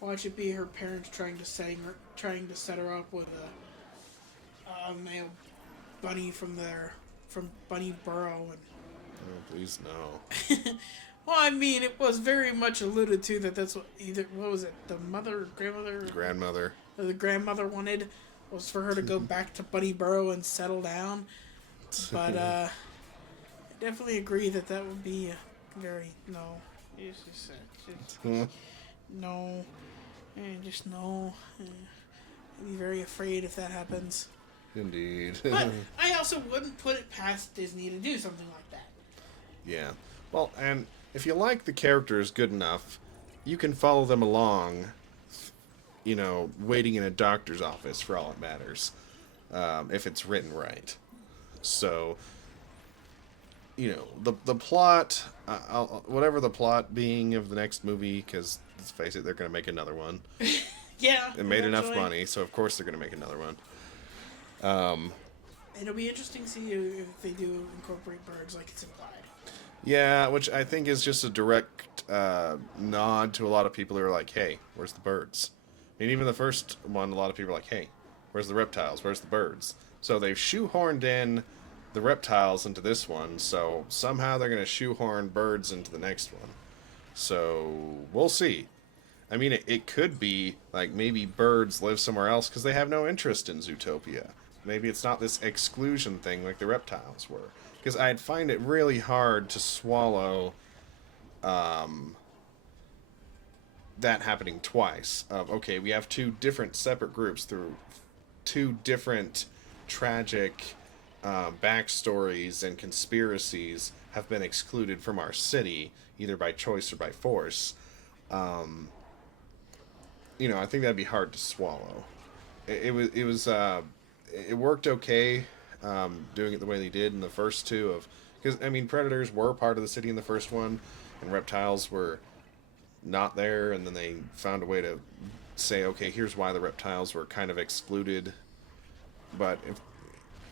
Watch it be her parents trying to set her up with a male bunny from Bunny Burrow and. oh, please no. Well, I mean, it was very much alluded to that that's what was it, the mother, Grandmother. or the grandmother wanted, was for her to go back to Bunny Burrow and settle down. But I definitely agree that would be very no. No, just no. I'd be very afraid if that happens. Indeed. But I also wouldn't put it past Disney to do something like that. Yeah. Well, and if you like the characters good enough, you can follow them along, waiting in a doctor's office for all it matters, if it's written right. So, the plot, whatever the plot being of the next movie, because let's face it, they're going to make another one. Yeah. It made enough money, so of course they're going to make another one. It'll be interesting to see if they do incorporate birds like it's implied. Yeah, which I think is just a direct nod to a lot of people who are like, hey, where's the birds? I mean, even the first one, a lot of people are like, hey, where's the reptiles? Where's the birds? So they've shoehorned in the reptiles into this one, so somehow they're going to shoehorn birds into the next one. So we'll see. I mean, it could be like maybe birds live somewhere else because they have no interest in Zootopia. Maybe it's not this exclusion thing like the reptiles were. Because I'd find it really hard to swallow that happening twice. Okay, we have 2 different separate groups through 2 different tragic backstories and conspiracies have been excluded from our city, either by choice or by force. I think that'd be hard to swallow. It worked okay, doing it the way they did in the first 2 because predators were part of the city in the first one, and reptiles were not there, and then they found a way to say, okay, here's why the reptiles were kind of excluded. But if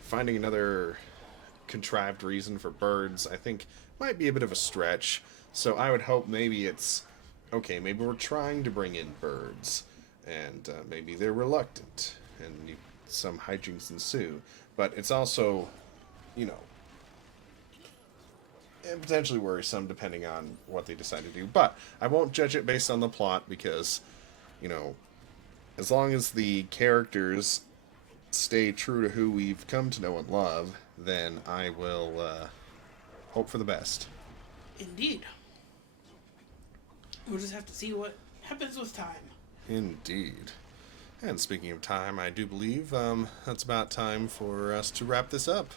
finding another contrived reason for birds, I think might be a bit of a stretch. So I would hope maybe it's okay, maybe we're trying to bring in birds, and maybe they're reluctant, and some hijinks ensue. But it's also, potentially worrisome depending on what they decide to do. But I won't judge it based on the plot because, as long as the characters stay true to who we've come to know and love, then I will hope for the best. Indeed. We'll just have to see what happens with time. Indeed. And speaking of time, I do believe that's about time for us to wrap this up.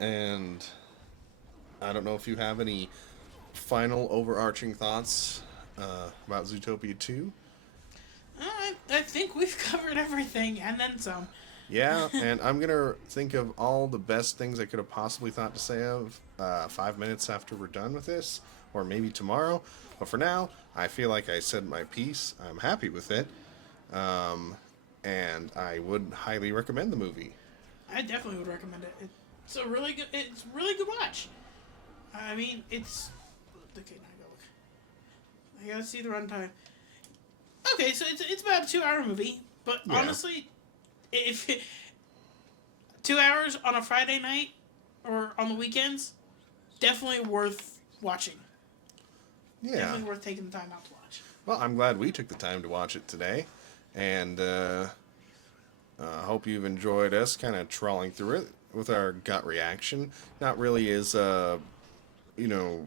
And I don't know if you have any final overarching thoughts about Zootopia 2. I think we've covered everything, and then some. Yeah, and I'm going to think of all the best things I could have possibly thought to say of 5 minutes after we're done with this, or maybe tomorrow. But for now, I feel like I said my piece. I'm happy with it. And I would highly recommend the movie. I definitely would recommend it. It's a really good. It's a really good watch. I mean, it's okay. Now I gotta look. I gotta see the runtime. Okay, so it's about a 2 hour movie, but Yeah. honestly, if 2 hours on a Friday night or on the weekends, definitely worth watching. Yeah. Definitely worth taking the time out to watch. Well, I'm glad we took the time to watch it today, and hope you've enjoyed us kind of trawling through it with our gut reaction. Not really as you know,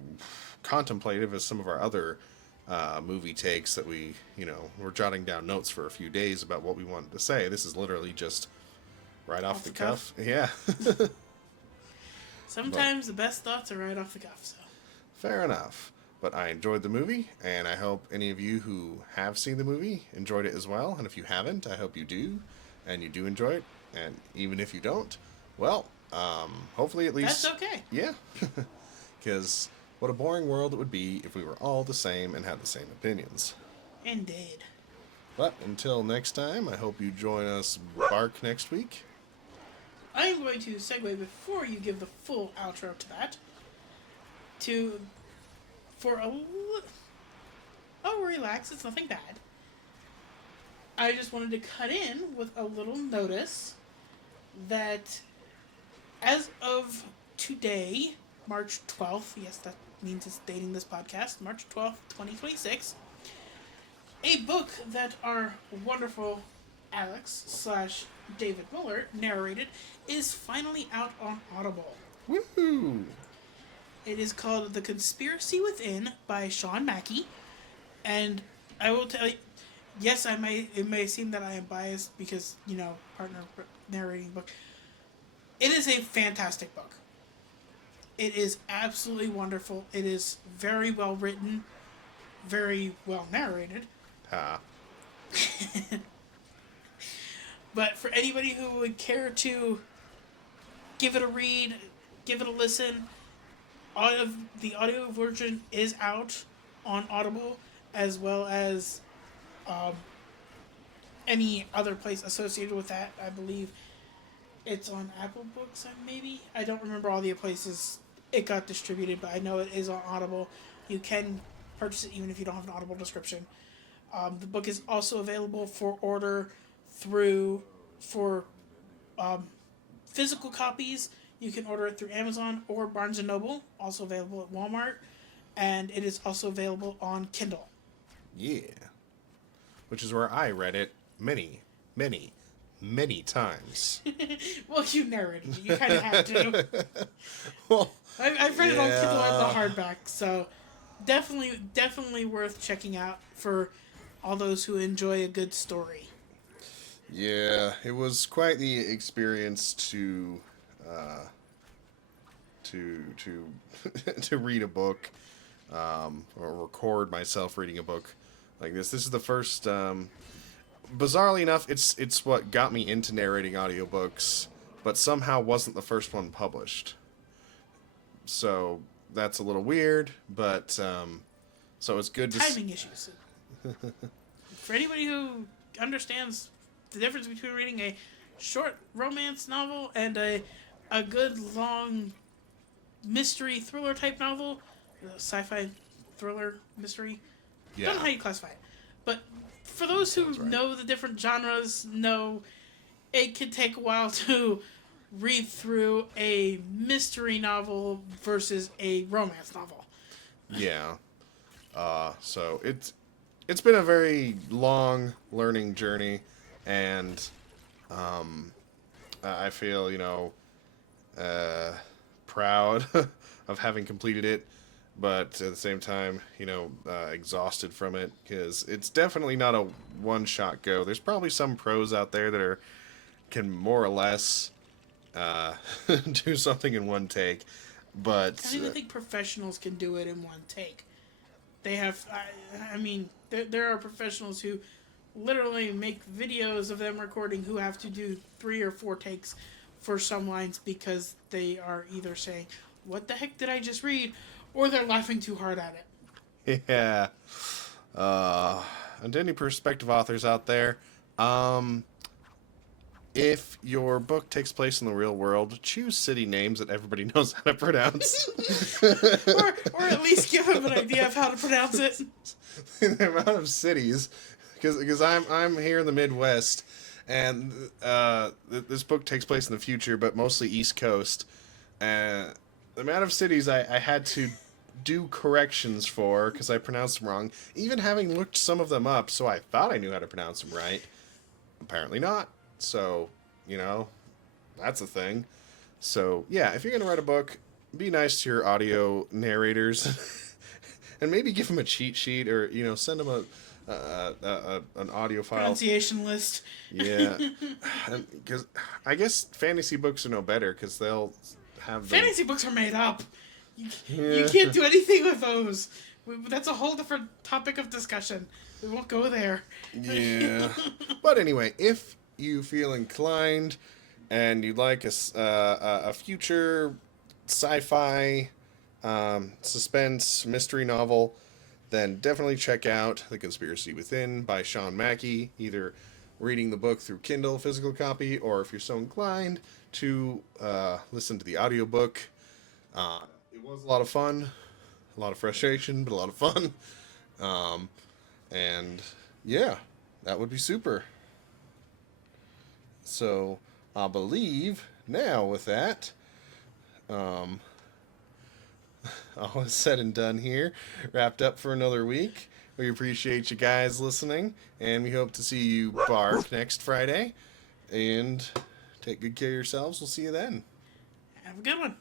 contemplative as some of our other movie takes that we're jotting down notes for a few days about what we wanted to say. This is literally just right off the cuff. Yeah. Sometimes the best thoughts are right off the cuff, so. Fair enough. But I enjoyed the movie, and I hope any of you who have seen the movie enjoyed it as well. And if you haven't, I hope you do, and you do enjoy it. And even if you don't, well, hopefully at least... That's okay. Yeah. Because what a boring world it would be if we were all the same and had the same opinions. Indeed. But until next time, I hope you join us bark next week. I am going to segue before you give the full outro to that. Relax, it's nothing bad. I just wanted to cut in with a little notice that as of today, March 12th, yes, that means it's dating this podcast, March 12th, 2026, a book that our wonderful Alex/David Moeller narrated is finally out on Audible. Woohoo! It is called The Conspiracy Within by Sean Mackey. And I will tell you, yes, it may seem that I am biased because, partner narrating book. It is a fantastic book. It is absolutely wonderful. It is very well written, very well narrated. Ha. But for anybody who would care to give it a read, give it a listen, the audio version is out on Audible, as well as any other place associated with that. I believe it's on Apple Books, maybe. I don't remember all the places it got distributed, but I know it is on Audible. You can purchase it even if you don't have an Audible description. The book is also available for order for physical copies. You can order it through Amazon or Barnes & Noble, also available at Walmart, and it is also available on Kindle. Yeah. Which is where I read it many, many, many times. Well, you narrated it. You kind of have to. Well, I've read it on Kindle and the hardback, so definitely worth checking out for all those who enjoy a good story. Yeah, it was quite the experience to to read a book, or record myself reading a book like this. This is the first. Bizarrely enough, it's what got me into narrating audiobooks, but somehow wasn't the first one published. So that's a little weird, but so it's good to Timing issues. For anybody who understands the difference between reading a short romance novel and a good long mystery thriller type novel, sci-fi thriller mystery. Yeah. Don't know how you classify it, but for those who know the different genres, know it can take a while to read through a mystery novel versus a romance novel. Yeah. So it's been a very long learning journey, and I feel proud of having completed it, but at the same time, exhausted from it, because it's definitely not a one-shot go. There's probably some pros out there that can more or less do something in one take, but I don't even think professionals can do it in one take. They have, there are professionals who literally make videos of them recording who have to do 3 or 4 takes for some lines because they are either saying, "What the heck did I just read?" or they're laughing too hard at it. Yeah. And to any prospective authors out there, if your book takes place in the real world, choose city names that everybody knows how to pronounce. or at least give them an idea of how to pronounce it. The amount of cities, because I'm here in the Midwest, and this book takes place in the future, but mostly East Coast. The amount of cities I had to do corrections for because I pronounced them wrong, even having looked some of them up, so I thought I knew how to pronounce them right. Apparently not. So, that's a thing. So, yeah, if you're going to write a book, be nice to your audio narrators and maybe give them a cheat sheet or, send them an audio file. Pronunciation list. Yeah. Because I guess fantasy books are no better because they'll have them. Fantasy books are made up. You can't do anything with those. That's a whole different topic of discussion. We won't go there. Yeah. But anyway, if you feel inclined and you'd like a future sci-fi suspense mystery novel, then definitely check out The Conspiracy Within by Sean Mackey, either reading the book through Kindle, physical copy, or if you're so inclined to listen to the audiobook. It was a lot of fun, a lot of frustration, but a lot of fun. And yeah, that would be super. So I believe now with that, all is said and done here, wrapped up for another week. We appreciate you guys listening, and we hope to see you bark next Friday. And take good care of yourselves. We'll see you then. Have a good one.